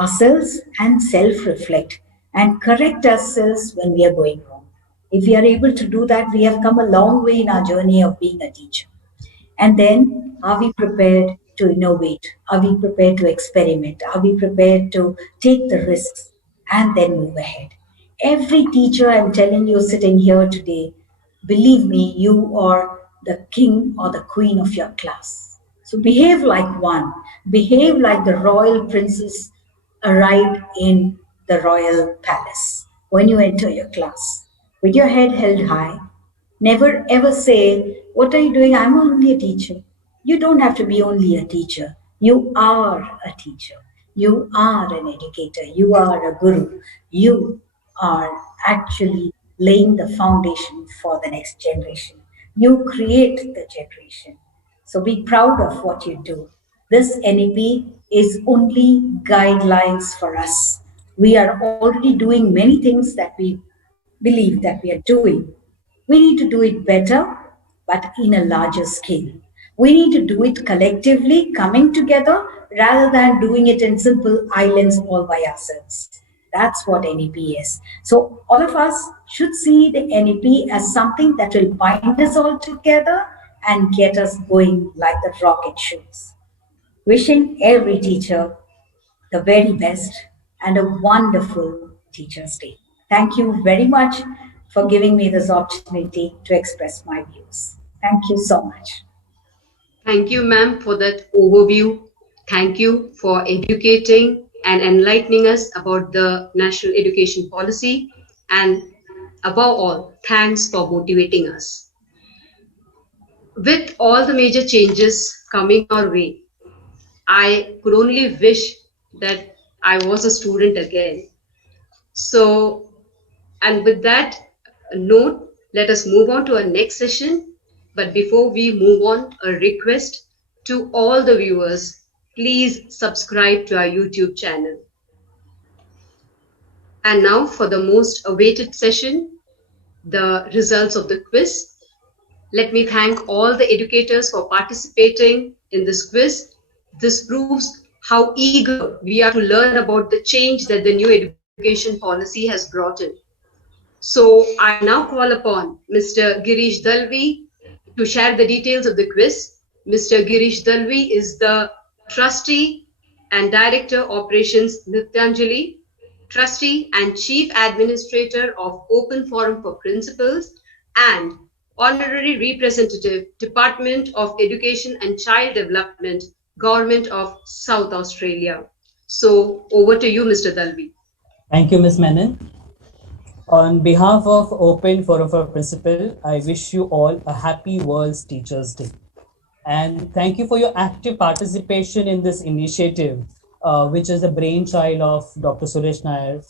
ourselves and self reflect and correct ourselves when we are going wrong? If we are able to do that, we have come a long way in our journey of being a teacher. And then, are we prepared to innovate? Are we prepared to experiment? Are we prepared to take the risks and then move ahead? Every teacher, I'm telling you, sitting here today, believe me, you are the king or the queen of your class. So behave like one, behave like the royal princess arrived in the royal palace when you enter your class, with your head held high. Never ever say, "What are you doing? I'm only a teacher." You don't have to be only a teacher. You are a teacher. You are an educator. You are a guru. You are actually laying the foundation for the next generation. You create the generation. So be proud of what you do. This NEP is only guidelines for us. We are already doing many things that we believe that we are doing. We need to do it better, but in a larger scale. We need to do it collectively, coming together, rather than doing it in simple islands all by ourselves. That's what NEP is. So, all of us should see the NEP as something that will bind us all together and get us going like the rocket shoots. Wishing every teacher the very best and a wonderful Teachers' Day. Thank you very much for giving me this opportunity to express my views. Thank you so much. Thank you, ma'am, for that overview. Thank you for educating and enlightening us about the national education policy. And above all, thanks for motivating us. With all the major changes coming our way, I could only wish that I was a student again. So, and with that note, let us move on to our next session. But before we move on, a request to all the viewers, please subscribe to our YouTube channel. And now for the most awaited session, the results of the quiz. Let me thank all the educators for participating in this quiz. This proves how eager we are to learn about the change that the new education policy has brought in. So I now call upon Mr. Girish Dalvi to share the details of the quiz. Mr. Girish Dalvi is the Trustee and Director Operations Nityanjali, Trustee and Chief Administrator of Open Forum for Principals, and Honorary Representative, Department of Education and Child Development, Government of South Australia. So over to you, Mr. Dalvi. Thank you, Ms. Menon. On behalf of Open Forum for Principal, I wish you all a happy World's Teachers' Day. And thank you for your active participation in this initiative, which is the brainchild of Dr. Suresh Nair.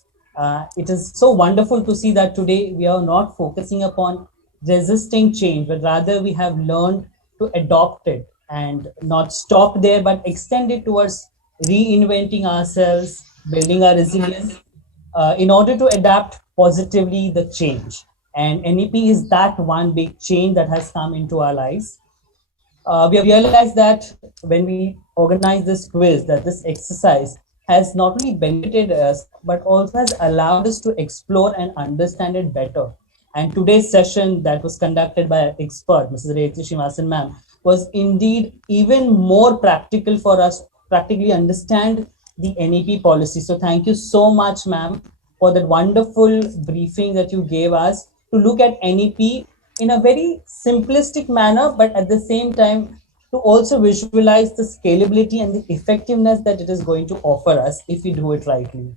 It is so wonderful to see that today we are not focusing upon resisting change, but rather we have learned to adopt it and not stop there, but extend it towards reinventing ourselves, building our resilience in order to adapt positively the change. And NEP is that one big change that has come into our lives. We have realized that when we organize this quiz, that this exercise has not only benefited us, but also has allowed us to explore and understand it better. And today's session that was conducted by an expert, Mrs. Reti Srinivasan ma'am, was indeed even more practical for us, practically understand the NEP policy. So thank you so much, ma'am, for that wonderful briefing that you gave us to look at NEP in a very simplistic manner, but at the same time to also visualize the scalability and the effectiveness that it is going to offer us if we do it rightly.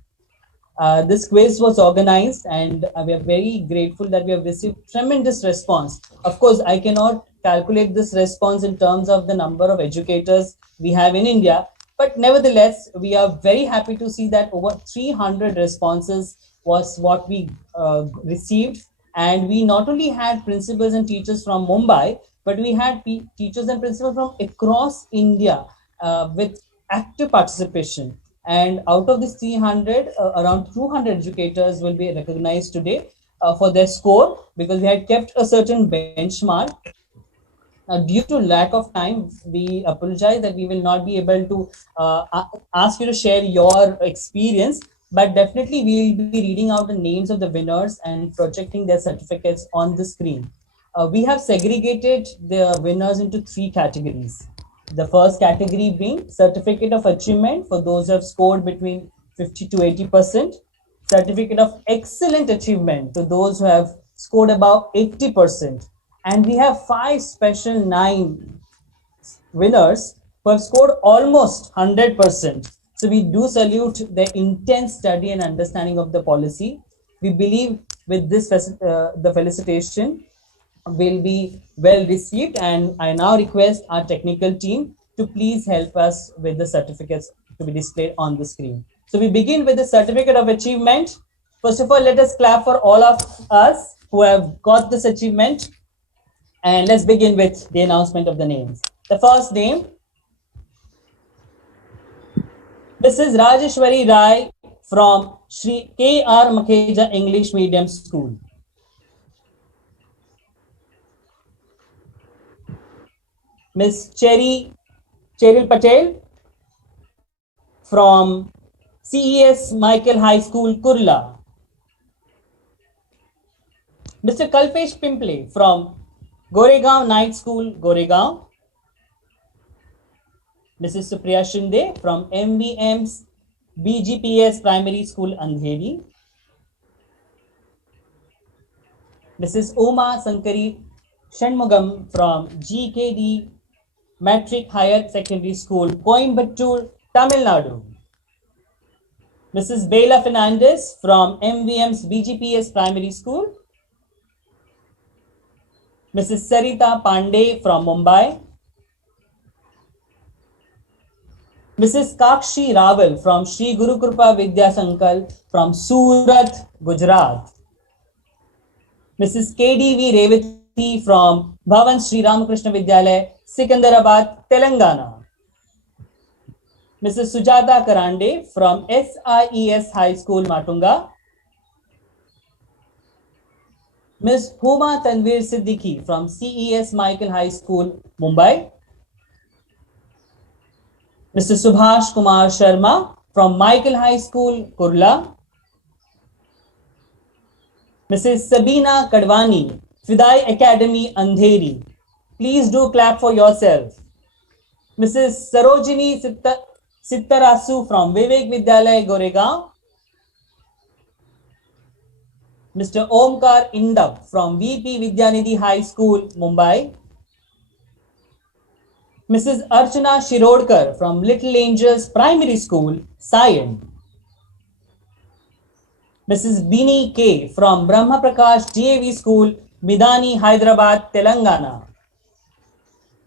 This quiz was organized and we are very grateful that we have received tremendous response. Of course, I cannot calculate this response in terms of the number of educators we have in India, but nevertheless, we are very happy to see that over 300 responses was what we received. And we not only had principals and teachers from Mumbai, but we had teachers and principals from across India with active participation. And out of this 300, around 200 educators will be recognized today. for their score, because we had kept a certain benchmark. Due to lack of time, we apologize that we will not be able to ask you to share your experience, but definitely we will be reading out the names of the winners and projecting their certificates on the screen. We have segregated the winners into three categories. The first category being certificate of achievement for those who have scored between 50 to 80%, certificate of excellent achievement to those who have scored above 80%, and we have five special nine winners who have scored almost 100%. So we do salute their intense study and understanding of the policy. We believe with this the felicitation will be well received, and I now request our technical team to please help us with the certificates to be displayed on the screen. So we begin with the certificate of achievement. First of all, let us clap for all of us who have got this achievement. And let's begin with the announcement of the names. The first name, Mrs. Rajeshwari Rai from Sri K.R. Makheja English Medium School. Ms. Cheryl Patel from CES Michael High School, Kurla. Mr. Kalpesh Pimple from Goregaon Night School, Goregaon. Mrs. Supriya Shinde from MVM's BGPS Primary School, Andheri. Mrs. Oma Sankari Shanmugam from GKD Matric Higher Secondary School, Coimbatore, Tamil Nadu. Mrs. Bela Fernandez from MVM's BGPS Primary School. Mrs. Sarita Pandey from Mumbai. Mrs. Kakshi Rawal from Sri Guru Krupa Vidya Sankal from Surat, Gujarat. Mrs. KDV Revati from Bhavan Sri Ramakrishna Vidyalaya, Sikandarabad, Telangana. Mrs. Sujata Karande from SIES High School, Matunga. Ms. Huma Tanvir Siddiqui from CES Michael High School, Mumbai. Mr. Subhash Kumar Sharma from Michael High School, Kurla. Mrs. Sabina Kadwani, Fidai Academy, Andheri. Please do clap for yourself. Mrs. Sarojini Sittarasu from Vivek Vidyalaya, Goregaon. Mr. Omkar Indab from VP Vidyanidhi High School, Mumbai. Mrs. Archana Shirodkar from Little Angels Primary School, Sion. Mrs. Bini K from Brahma Prakash DAV School, Midani, Hyderabad, Telangana.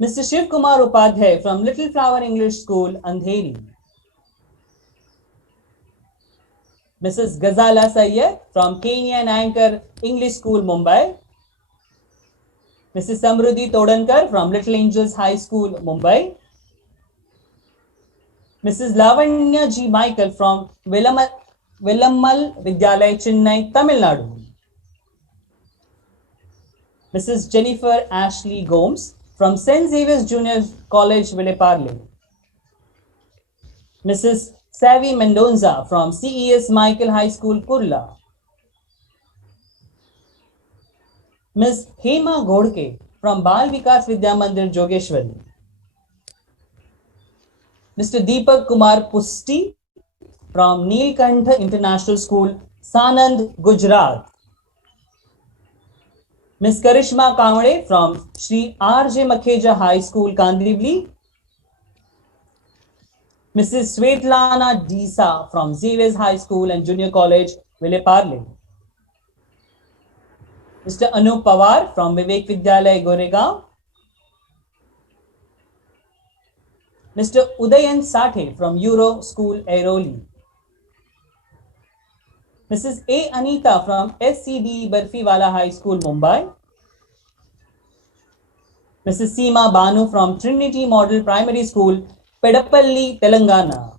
Mr. Shiv Kumar Upadhyay from Little Flower English School, Andheri. Mrs. Ghazala Sayyed from Kenya and Anchor English School, Mumbai. Mrs. Samruddhi Todankar from Little Angels High School, Mumbai. Mrs. Lavanya G. Michael from Velammal Vidyalaya, Chennai, Tamil Nadu. Mrs. Jennifer Ashley Gomes from St. Xavier's Junior College, Villeparle. Mrs. Savi Mendonza from CES Michael High School, Kurla. Ms. Hema Godke from Bal Vikas Vidya Mandir, Jogeshwari. Mr. Deepak Kumar Pusti from Neelkantha International School, Sanand, Gujarat. Ms. Karishma Kamade from Sri R.J. Makheja High School, Kandivli. Mrs. Svetlana Disa from Xavier's High School and Junior College, Villeparle. Mr. Anup Pawar from Vivek Vidyalaya, Goregaon. Mr. Udayan Sathe from Euro School, Airoli. Mrs. A. Anita from SCD Barfiwala High School, Mumbai. Mrs. Seema Banu from Trinity Model Primary School, Pedapalli, Telangana.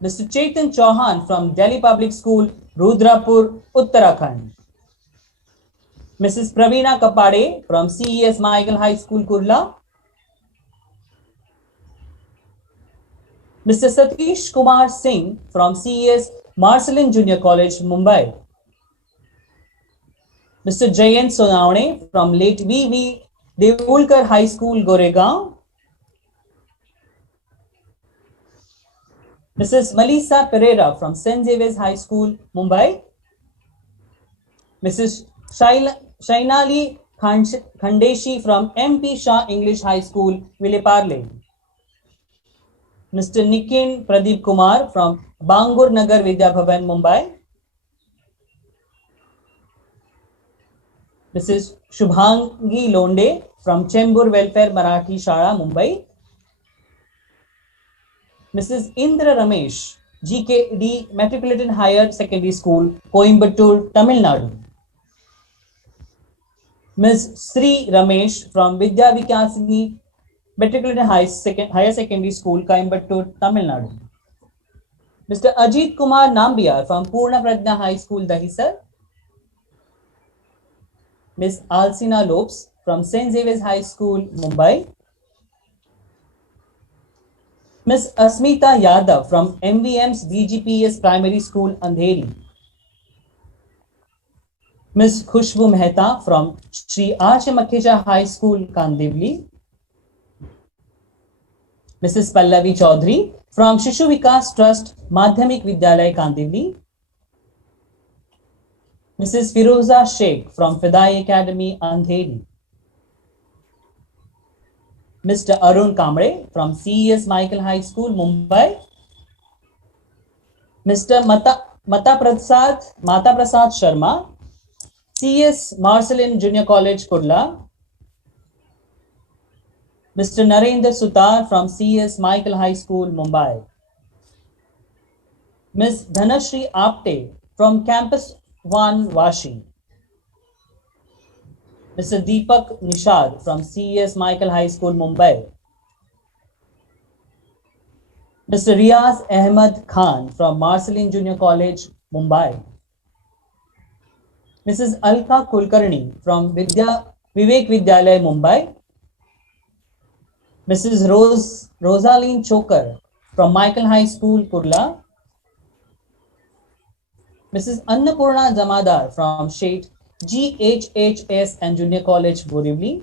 Mr. Chetan Chauhan from Delhi Public School, Rudrapur, Uttarakhand. Mrs. Praveena Kapade from CES Michael High School, Kurla. Mr. Satish Kumar Singh from CES Marcelin Junior College, Mumbai. Mr. Jayant Sonawane from late V.V. Devulkar High School, Goregaon. Mrs. Melissa Pereira from St. Xavier's High School, Mumbai. Mrs. Shainali Khandeshi from MP Shah English High School, Vileparle. Mr. Nikin Pradeep Kumar from Bangur Nagar Vidya Bhavan, Mumbai. Mrs. Shubhangi Londe from Chembur Welfare Marathi Shala, Mumbai. Mrs. Indra Ramesh, GKD Matriculated Higher Secondary School, Coimbatore, Tamil Nadu. Ms. Sri Ramesh from Vidya Vikasini Matriculated Higher Secondary School, Coimbatore, Tamil Nadu. Mr. Ajit Kumar Nambiar from Purna Prajna High School, Dahisar. Ms. Alsina Lopes from St. Xavier's High School, Mumbai. Ms. Asmita Yadav from MVM's DGPS Primary School, Andheri. Ms. Khushbu Mehta from Sri Arche Makhija High School, Kandivli. Mrs. Pallavi Chaudhary from Shishu Vikas Trust, Madhyamik Vidyalaya, Kandivli. Mrs. Firoza Sheikh from Fidai Academy, Andheri. Mr. Arun Kamre from CES Michael High School, Mumbai. Mr. Mata Prasad Sharma, CES Marcelin Junior College, Kurla. Mr. Narendra Sutar from CES Michael High School, Mumbai. Ms. Dhanashri Apte from Campus 1, Vashi. Mr. Deepak Nishad from CES Michael High School, Mumbai. Mr. Riaz Ahmed Khan from Marcelin Junior College, Mumbai. Mrs. Alka Kulkarni from Vivek Vidyalaya, Mumbai. Mrs. Rosaline Choker from Michael High School, Kurla. Mrs. Annapurna Jamadar from Shade GHHS and Junior College, Borivali.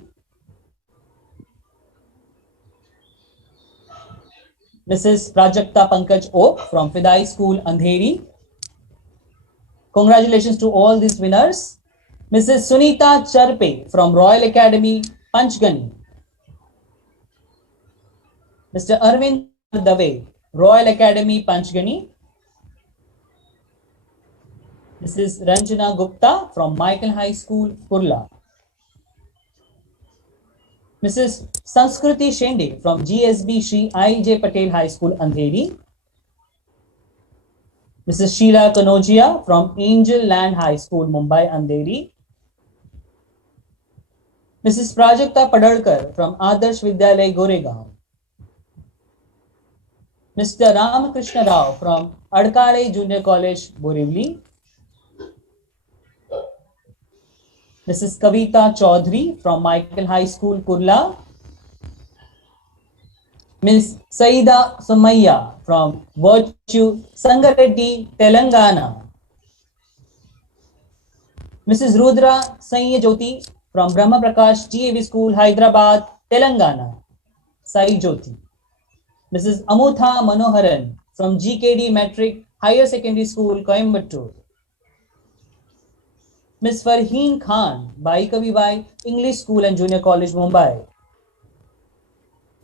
Mrs. Prajakta Pankaj Oak from Fidai School, Andheri. Congratulations to all these winners. Mrs. Sunita Charpe from Royal Academy, Panchgani. Mr. Arvind Dave, Royal Academy, Panchgani. Mrs. Ranjana Gupta from Michael High School, Kurla. Mrs. Sanskriti Shende from GSB Shri I.J. Patel High School, Andheri. Mrs. Sheila Kanojia from Angel Land High School, Mumbai, Andheri. Mrs. Prajakta Padalkar from Adarsh Vidyalaya, Goregaon. Mr. Ramakrishna Rao from Adkale Junior College, Borivali. Mrs. Kavita Chaudhary from Michael High School, Kurla. Ms. Saida Somaya from Virtue Sangareddy, Telangana. Mrs. Rudra Saiya Jyoti from Brahma Prakash TAV School, Hyderabad, Telangana. Sai Jyoti. Mrs. Amutha Manoharan from GKD Metric Higher Secondary School, Coimbatore. Ms. Farheen Khan, Bai Kavibai English School and Junior College, Mumbai.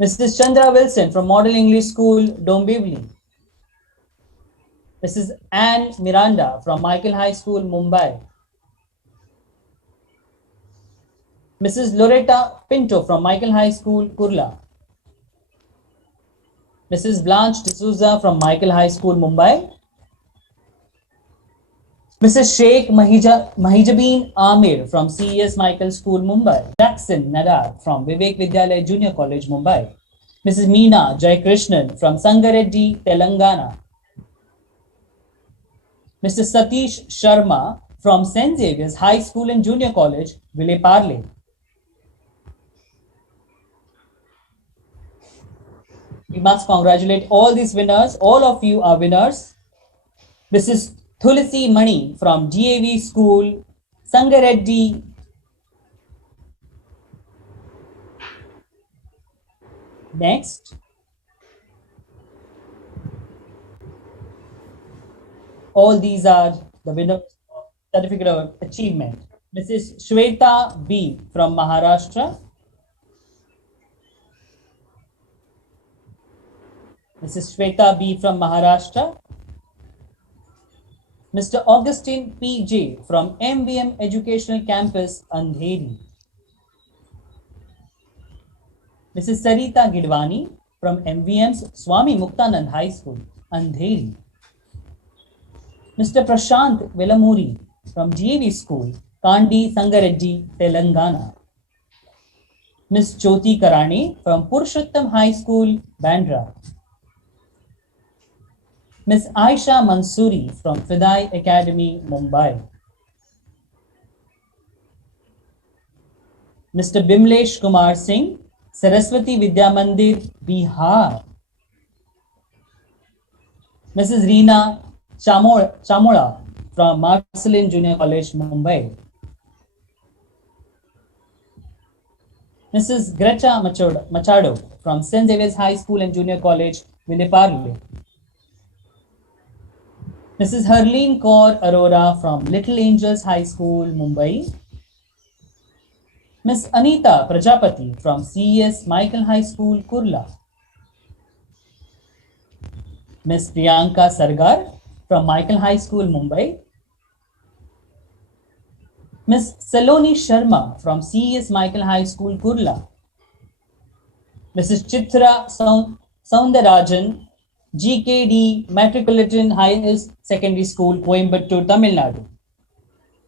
Mrs. Chandra Wilson from Model English School, Dombivli. Mrs. Anne Miranda from Michael High School, Mumbai. Mrs. Loretta Pinto from Michael High School, Kurla. Mrs. Blanche D'Souza from Michael High School, Mumbai. Mrs. Sheikh Mahijabeen Amir from CES Michael School, Mumbai. Jackson Nadar from Vivek Vidyalaya Junior College, Mumbai. Mrs. Meena Jaikrishnan from Sangareddy, Telangana. Mr. Satish Sharma from St. Xavier's High School and Junior College, Ville Parle. We must congratulate all these winners. All of you are winners. This is Tulsi Mani from GAV School, Sangareddy. Next. All these are the winners of Certificate of Achievement. Mrs. Shweta B from Maharashtra. Mrs. Shweta B from Maharashtra. Mr. Augustine P.J. from MVM Educational Campus, Andheri. Mrs. Sarita Gidwani from MVM's Swami Muktanand High School, Andheri. Mr. Prashant Velamuri from GAV School, Kandi Sangareddy, Telangana. Ms. Jyoti Karani from Purushottam High School, Bandra. Ms. Aisha Mansoori from Fidai Academy, Mumbai. Mr. Bimlesh Kumar Singh, Saraswati Vidya Mandir, Bihar. Mrs. Reena Chamola from Marcelin Junior College, Mumbai. Mrs. Grecha Machado from St. Xavier's High School and Junior College, Ville Parle. Mrs. Harleen Kaur Arora from Little Angels High School, Mumbai. Ms. Anita Prajapati from CES Michael High School, Kurla. Ms. Priyanka Sargar from Michael High School, Mumbai. Ms. Saloni Sharma from CES Michael High School, Kurla. Mrs. Chitra Soundarajan, GKD Metropolitan High Secondary School, Coimbatore, Tamil Nadu.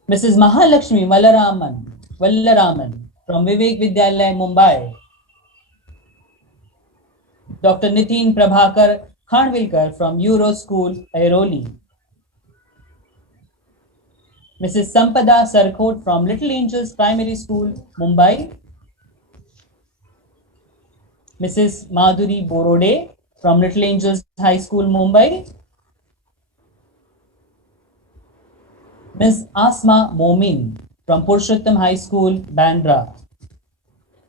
Mrs. Mahalakshmi Vallaraman from Vivek Vidyalaya, Mumbai. Dr. Nitin Prabhakar Khanvilkar from Euro School, Airoli. Mrs. Sampada Sarkot from Little Angels Primary School, Mumbai. Mrs. Madhuri Borode from Little Angels High School, Mumbai. Ms. Asma Momin from Purushottam High School, Bandra.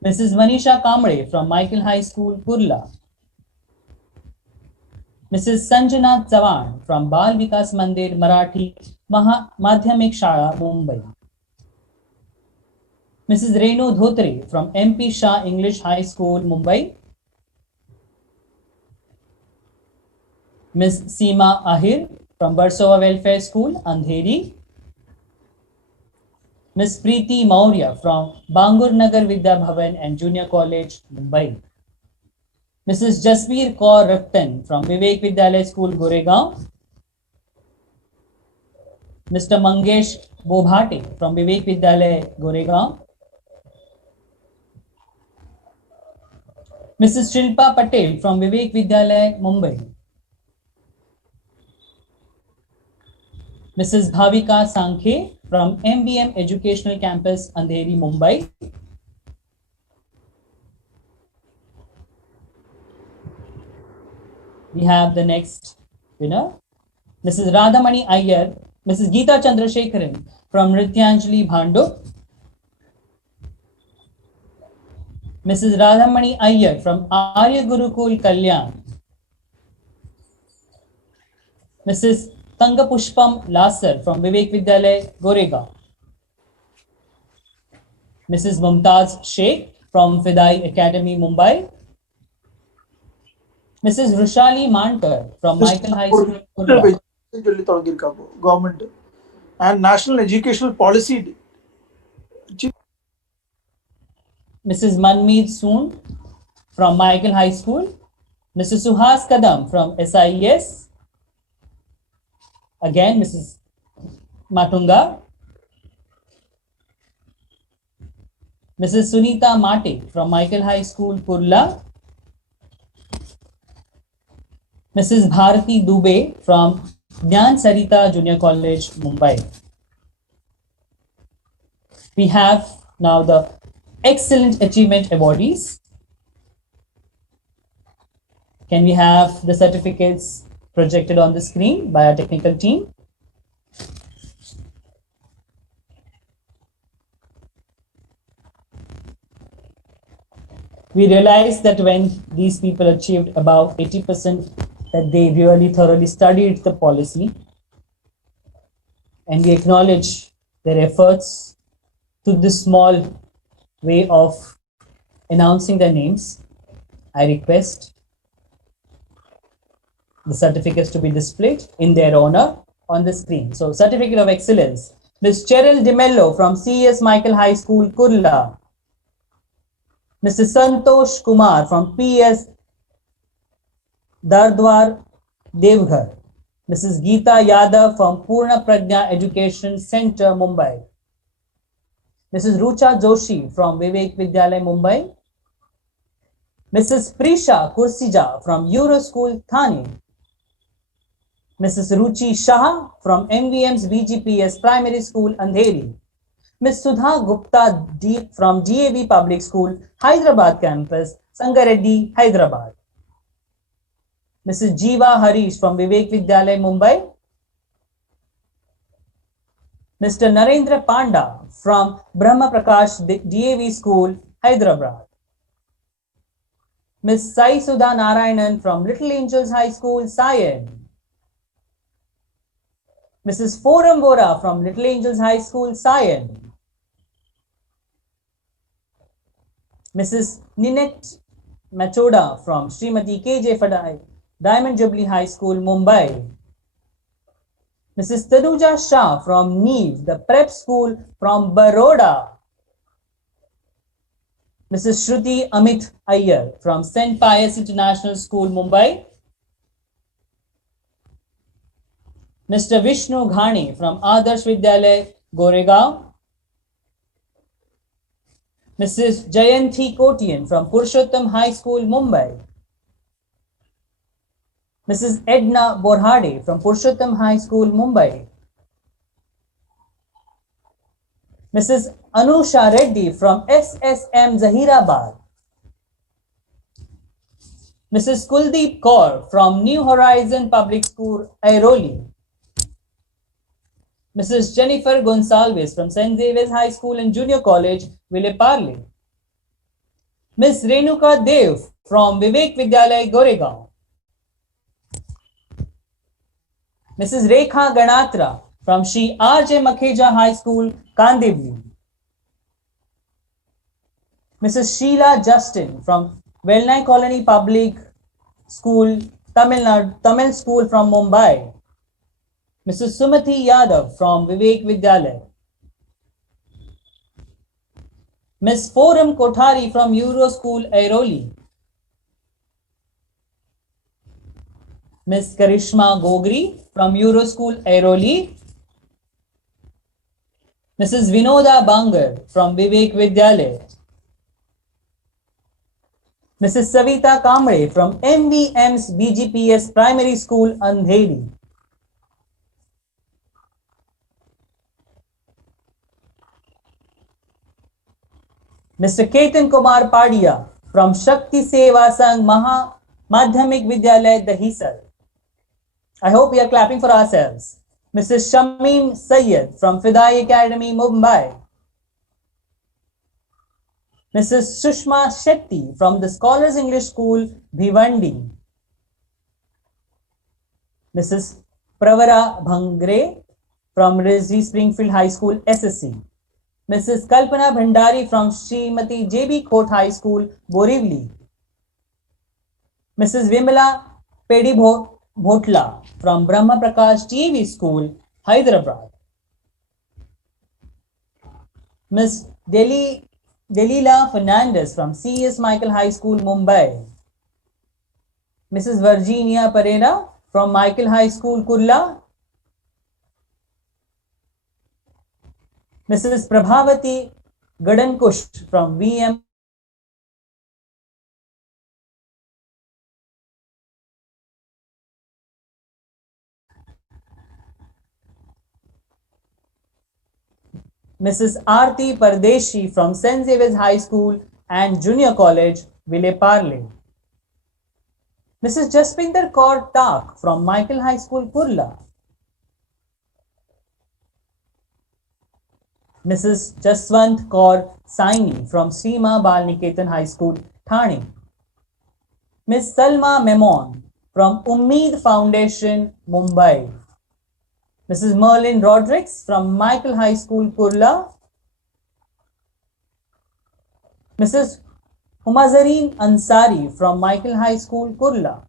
Mrs. Manisha Kamre from Michael High School, Kurla. Mrs. Sanjana Chavan from Bal Vikas Mandir Marathi Madhyamik Shala, Mumbai. Mrs. Renu Dhotre from MP Shah English High School, Mumbai. Ms. Seema Ahir from Barsova Welfare School, Andheri. Ms. Preeti Maurya from Bangur Nagar Vidya Bhavan and Junior College, Mumbai. Mrs. Jasbir Kaur Raktan from Vivek Vidyalaya School, Goregaon. Mr. Mangesh Bobhate from Vivek Vidyalaya, Goregaon. Mrs. Shilpa Patel from Vivek Vidyalaya, Mumbai. Mrs. Bhavika Sankhe from MVM Educational Campus, Andheri, Mumbai. We have the next winner, Mrs. Radhamani Iyer, Mrs. Geeta Chandrasekharan from Nrityanjali Bhandu. Mrs. Radhamani Iyer from Arya Gurukul, Kalyan. Mrs. Tangapushpam Lasar from Vivek Vidyalaya, Goregaon. Mrs. Mumtaz Sheikh from Fidai Academy, Mumbai. Mrs. Rushali Mankar from Michael High School, Kurla. Government and National Educational Policy. Mrs. Manmeet Soon from Michael High School. Mrs. Suhas Kadam from SIES. Again, Mrs. Matunga. Mrs. Sunita Mate from Michael High School, Kurla. Mrs. Bharati Dubey from Gyan Sarita Junior College, Mumbai. We have now the Excellent Achievement Awardees. Can we have the certificates projected on the screen by our technical team? We realized that when these people achieved above 80%, that they really thoroughly studied the policy, and we acknowledge their efforts to this small way of announcing their names. I request the certificates to be displayed in their honor on the screen. So, Certificate of Excellence, Ms. Cheryl DeMello from C.S. Michael High School, Kurla. Mr. Santosh Kumar from P.S. Dardwar, Devghar. Mrs. Geeta Yadav from Purna Prajna Education Center, Mumbai. Mrs. Rucha Joshi from Vivek Vidyalaya, Mumbai. Mrs. Prisha Kursija from Euro School, Thane. Mrs. Ruchi Shah from MVM's BGPS Primary School, Andheri. Ms. Sudha Gupta from DAV Public School, Hyderabad Campus, Sangareddy, Hyderabad. Mrs. Jeeva Harish from Vivek Vidyalaya, Mumbai. Mr. Narendra Panda from Brahma Prakash DAV School, Hyderabad. Ms. Sai Sudha Narayanan from Little Angels High School, Sion. Mrs. Forum Vora from Little Angels High School, Sion. Mrs. Ninette Machoda from Srimati KJ Fadai, Diamond Jubilee High School, Mumbai. Mrs. Tanuja Shah from Neve, the prep school from Baroda. Mrs. Shruti Amit Iyer from St. Pius International School, Mumbai. Mr. Vishnu Ghani from Adarsh Vidyalaya, Goregaon. Mrs. Jayanti Kotian from Purushottam High School, Mumbai. Mrs. Edna Borhade from Purushottam High School, Mumbai. Mrs. Anusha Reddy from SSM Zahirabad. Mrs. Kuldeep Kaur from New Horizon Public School, Airoli. Mrs. Jennifer Gonsalves from St. Xavier's High School and Junior College, Vileparle. Ms. Renuka Dev from Vivek Vidyalaya, Goregaon. Mrs. Rekha Ganatra from Shri R.J. Makheja High School, Kandivli. Mrs. Sheila Justin from Velnai Colony Public School, Tamil School from Mumbai. Mrs. Sumati Yadav from Vivek Vidyalaya. Ms. Forum Kothari from Euro School, Airoli. Ms. Karishma Gogri from Euro School, Airoli. Mrs. Vinoda Bangar from Vivek Vidyalaya. Mrs. Savita Kamre from MVM's BGPS Primary School, Andheri. Mr. Ketan Kumar Padia from Shakti Seva Sangh Madhyamik Vidyalaya, Dahisar. I hope we are clapping for ourselves. Mrs. Shamim Sayyed from Fidai Academy, Mumbai. Mrs. Sushma Shetty from the Scholars English School, Bhivandi. Mrs. Pravara Bhangre from Rizvi Springfield High School, SSC. Mrs. Kalpana Bhandari from Srimati JB Khote High School, Borivali. Mrs. Vimala Pedi Bhotla from Brahma Prakash TV School, Hyderabad. Ms. Delila Fernandez from C.S. Michael High School, Mumbai. Mrs. Virginia Pereira from Michael High School, Kurla. Mrs. Prabhavati Gadankush from VM. Mrs. Aarti Pardeshi from St. Xavier's High School and Junior College, Ville Parle. Mrs. Jaspinder Kaur Tak from Michael High School, Kurla. Mrs. Jaswant Kaur Saini from Seema Bal Niketan High School, Thane. Ms. Salma Memon from Ummeed Foundation, Mumbai. Mrs. Merlin Rodrigues from Michael High School, Kurla. Mrs. Humazareen Ansari from Michael High School, Kurla.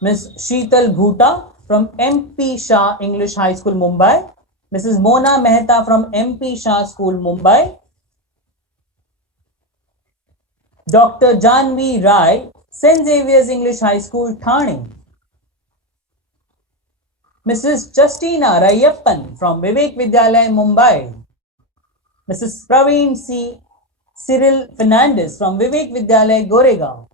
Ms. Sheetal Bhuta from MP Shah English High School, Mumbai. Mrs. Mona Mehta from MP Shah School, Mumbai. Dr. Janvi Rai, St. Xavier's English High School, Thane. Mrs. Justina Rayappan from Vivek Vidyalaya, Mumbai. Mrs. Praveen C. Cyril Fernandez from Vivek Vidyalaya, Goregaon.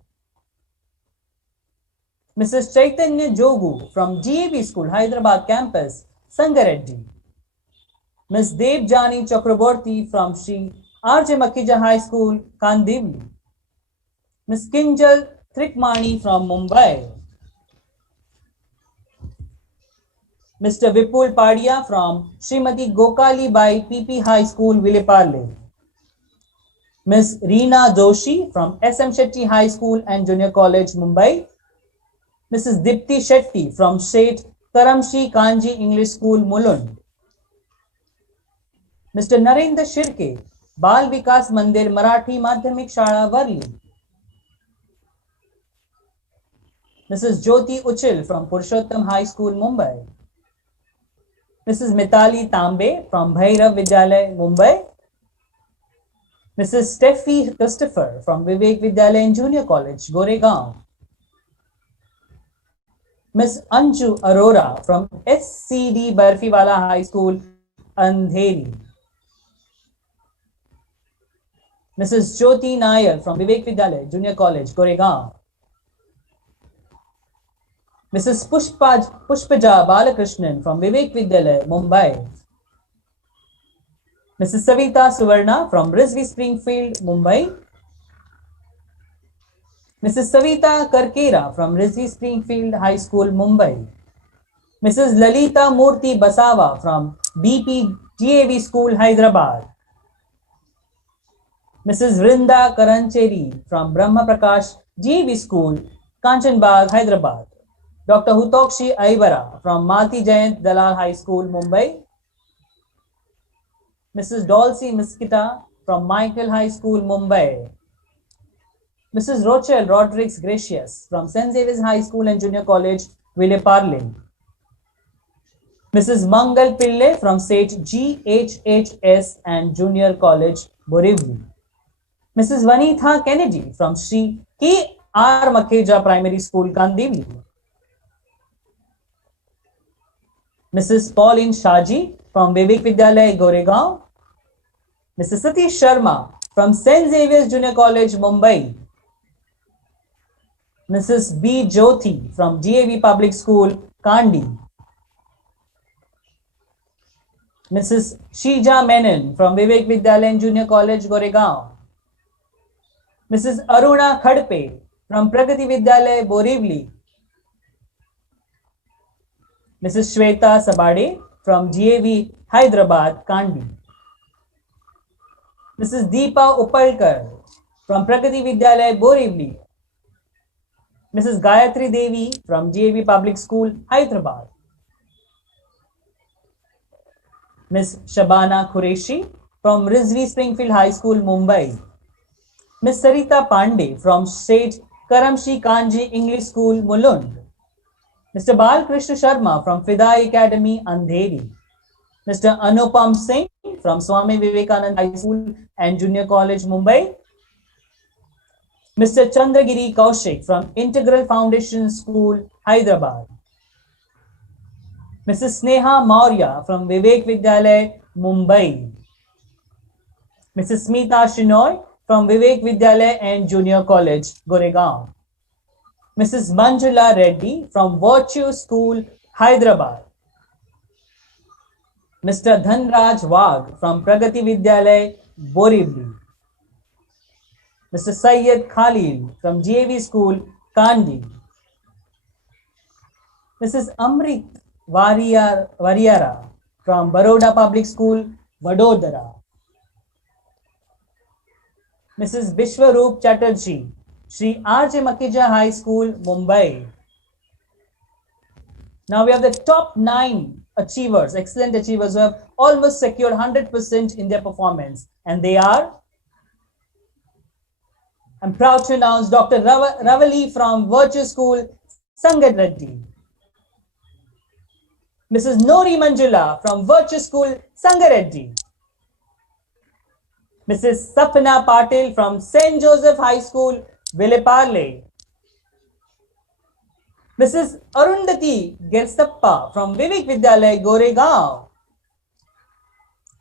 Mrs. Chaitanya Jogu from GAB School, Hyderabad campus, Sangareddy. Ms. Devjani Chakraborty from Sri R.J. Makija High School, Kandivli. Ms. Kinjal Trikmani from Mumbai. Mr. Vipul Padia from Srimati Gokali Bai PP High School, Vileparle. Ms. Reena Doshi from SM Shetty High School and Junior College, Mumbai. Mrs. Dipti Shetty from State Karamshi Kanji English School, Mulund. Mr. Narendra Shirke, Bal Vikas Mandir Marathi Madhyamik Shala, Varli. Mrs. Jyoti Uchil from Purushottam High School, Mumbai. Mrs. Mitali Tambe from Bhairav Vidyalaya, Mumbai. Mrs. Steffi Christopher from Vivek Vidyalaya Junior College, Goregaon. Ms. Anju Arora from SCD Barfiwala High School, Andheri. Mrs. Jyoti Nair from Vivek Vidyalaya Junior College, Goregaon. Mrs. Pushpaja Balakrishnan from Vivek Vidyalaya, Mumbai. Mrs. Savita Suvarna from Rizvi Springfield, Mumbai. Mrs. Savita Karkera from Rizvi Springfield High School, Mumbai. Mrs. Lalita Murthy Basawa from BP GAV School, Hyderabad. Mrs. Vrinda Karancheri from Brahma Prakash GAV School, Kanchanbag, Hyderabad. Dr. Hutokshi Aivara from Mati Jayant Dalal High School, Mumbai. Mrs. Dolcy Miskita from Michael High School, Mumbai. Mrs. Rochelle Rodriguez Gracious from St. Xavier's High School and Junior College, Vileparle. Mrs. Mangal Pille from St. GHHS and Junior College, Borivali. Mrs. Vanitha Kennedy from Sri K.R. Makheja Primary School, Kandivli. Mrs. Pauline Shaji from Vivek Vidyalaya, Goregaon. Mrs. Satish Sharma from St. Xavier's Junior College, Mumbai. Mrs. B. Jyoti from GAV Public School, Kandi. Mrs. Shija Menon from Vivek Vidyalaya Junior College, Goregaon. Mrs. Aruna Khadpe from Pragati Vidyalaya, Borivali. Mrs. Shweta Sabade from GAV Hyderabad, Kandi. Mrs. Deepa Upalkar from Pragati Vidyalaya, Borivali. Mrs. Gayatri Devi from GAV Public School, Hyderabad. Ms. Shabana Qureshi from Rizvi Springfield High School, Mumbai. Ms. Sarita Pandey from State Karamshi Kanji English School, Mulund. Mr. Bal Krishna Sharma from Fidai Academy, Andheri. Mr. Anupam Singh from Swami Vivekananda High School and Junior College, Mumbai. Mr. Chandragiri Kaushik from Integral Foundation School, Hyderabad. Mrs. Sneha Maurya from Vivek Vidyalaya, Mumbai. Mrs. Smita Shinoy from Vivek Vidyalaya and Junior College, Goregaon. Mrs. Manjula Reddy from Virtue School, Hyderabad. Mr. Dhanraj Wagh from Pragati Vidyalaya, Borivali. Mr. Syed Khalil from GAV School, Kandi. Mrs. Amrit Variara from Baroda Public School, Vadodara. Mrs. Bishwaroop Chatterjee, Sri R.J. Makija High School, Mumbai. Now we have the top 9 achievers, excellent achievers who have almost secured 100% in their performance. And they are, I'm proud to announce Dr. Ravali from Virtue School, Sangat Reddy. Mrs. Nori Manjula from Virtue School, Sangareddy. Mrs. Sapna Patil from St. Joseph High School, Vileparle. Mrs. Arundhati Gerstappa from Vivek Vidyalaya, Goregaon.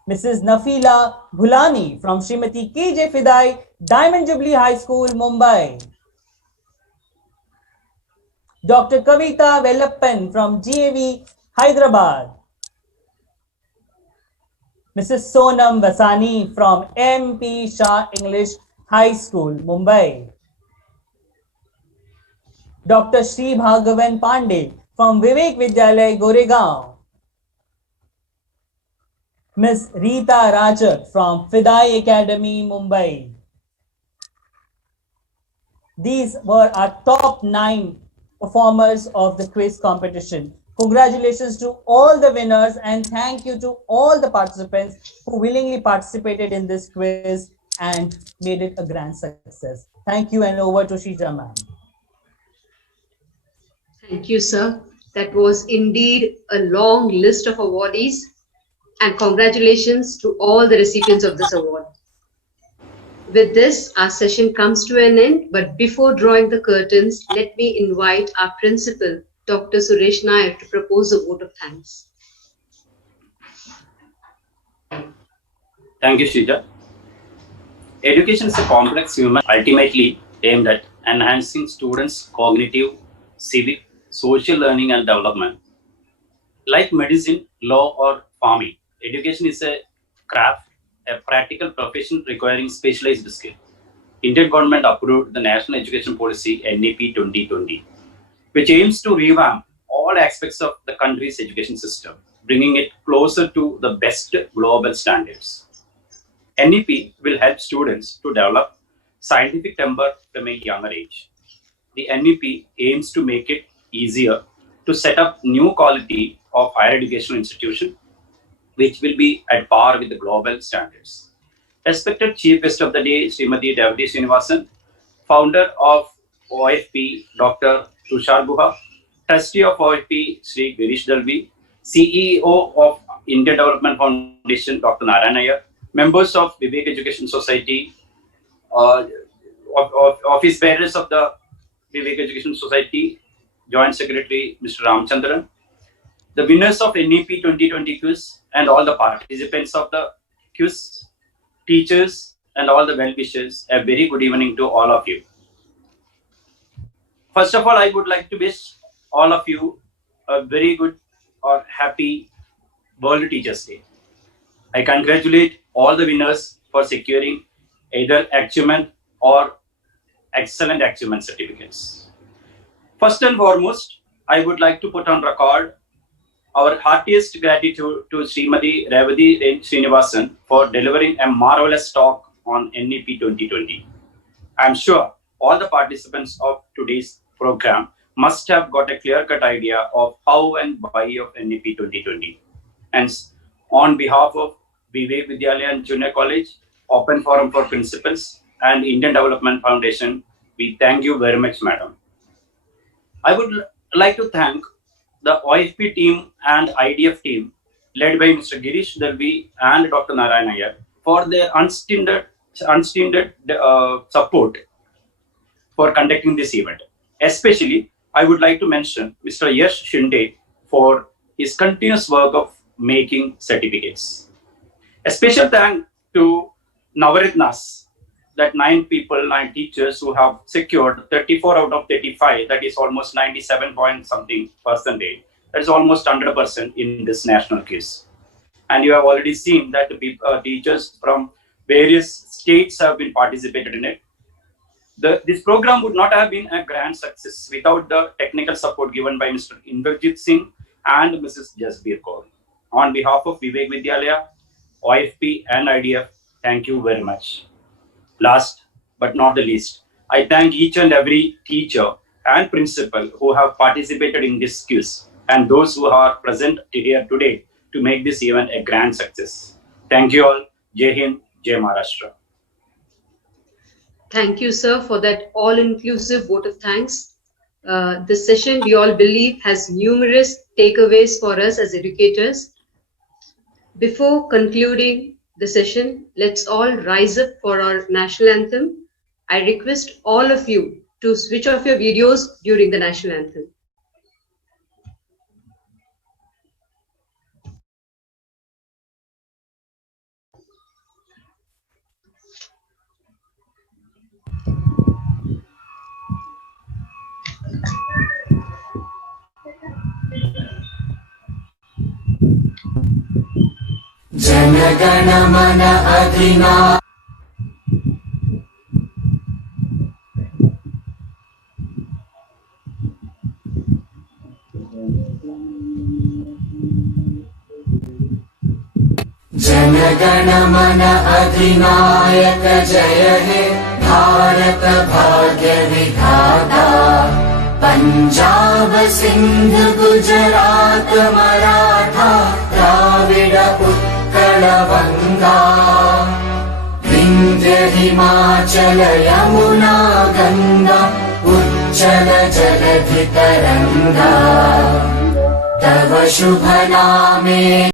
Mrs. Nafila Bhulani from Srimati K.J. Fidai, Diamond Jubilee High School, Mumbai. Dr. Kavita Vellappan from GAV, Hyderabad. Mrs. Sonam Vasani from MP Shah English High School, Mumbai. Dr. Sri Bhagavan Pandey from Vivek Vidyalaya, Goregaon. Ms. Rita Rajak from Fidai Academy, Mumbai. These were our top 9 performers of the quiz competition. Congratulations to all the winners and thank you to all the participants who willingly participated in this quiz and made it a grand success. Thank you and over to Shija ma'am. Thank you, sir. That was indeed a long list of awardees, and congratulations to all the recipients of this award. With this, our session comes to an end, but before drawing the curtains, let me invite our principal, Dr. Suresh Nair, to propose a vote of thanks. Thank you, Shija. Education is a complex human, ultimately aimed at enhancing students' cognitive, civic, social learning and development. Like medicine, law, or farming, education is a craft, a practical profession requiring specialized skill. Indian government approved the National Education Policy NEP 2020, which aims to revamp all aspects of the country's education system, bringing it closer to the best global standards. NEP will help students to develop scientific temper from a younger age. The NEP aims to make it easier to set up new quality of higher educational institution, which will be at par with the global standards. Respected Chief Guest of the Day, Srimati Devati Srinivasan, founder of OFP, Dr. Tushar Guha, Trustee of OFP, Sri Girish Dalvi, CEO of Indian Development Foundation, Dr. Narayan Iyer, members of Vivek Education Society, office bearers of the Vivek Education Society, Joint Secretary Mr. Ramchandran, the winners of NEP 2020 quiz, and all the participants of the quiz, teachers, and all the well-wishers, a very good evening to all of you. First of all, I would like to wish all of you a very good or happy World Teachers' Day. I congratulate all the winners for securing either achievement or excellent achievement certificates. First and foremost, I would like to put on record our heartiest gratitude to Srimati Revati Srinivasan for delivering a marvelous talk on NEP 2020. I am sure all the participants of today's program must have got a clear-cut idea of how and why of NEP 2020. Hence, on behalf of Vivek Vidyalaya and Junior College, Open Forum for Principals, and Indian Development Foundation, we thank you very much, madam. I would like to thank the OFP team and IDF team led by Mr. Girish Dalvi and Dr. Narayan Iyer for their unstinted support for conducting this event. Especially, I would like to mention Mr. Yash Shinde for his continuous work of making certificates. A special thank to Navaratnas, that 9 teachers who have secured 34 out of 35, that is almost 97 point something percentage. That is almost 100% in this national quiz. and you have already seen that teachers from various states have been participated in it. This program would not have been a grand success without the technical support given by Mr. Inderjit Singh and Mrs. Jasbir Kaur. On behalf of Vivek Vidyalaya, OFP and IDF, thank you very much. Last but not the least, I thank each and every teacher and principal who have participated in this quiz and those who are present here today to make this event a grand success. Thank you all. Jai Hind, Jai Maharashtra. Thank you, sir, for that all-inclusive vote of thanks. This session, we all believe, has numerous takeaways for us as educators. Before concluding the session, let's all rise up for our national anthem. I request all of you to switch off your videos during the national anthem. जनगण मन अधिनायक जनगण मन अधिनायक जय हे भारत भाग्य विधाता पंजाब सिंध गुजरात मराठा द्राविड उत्कल गंगा विंध्य हिमाचल यमुना गंगा उच्चल जलधि तरंगा तव शुभ नामे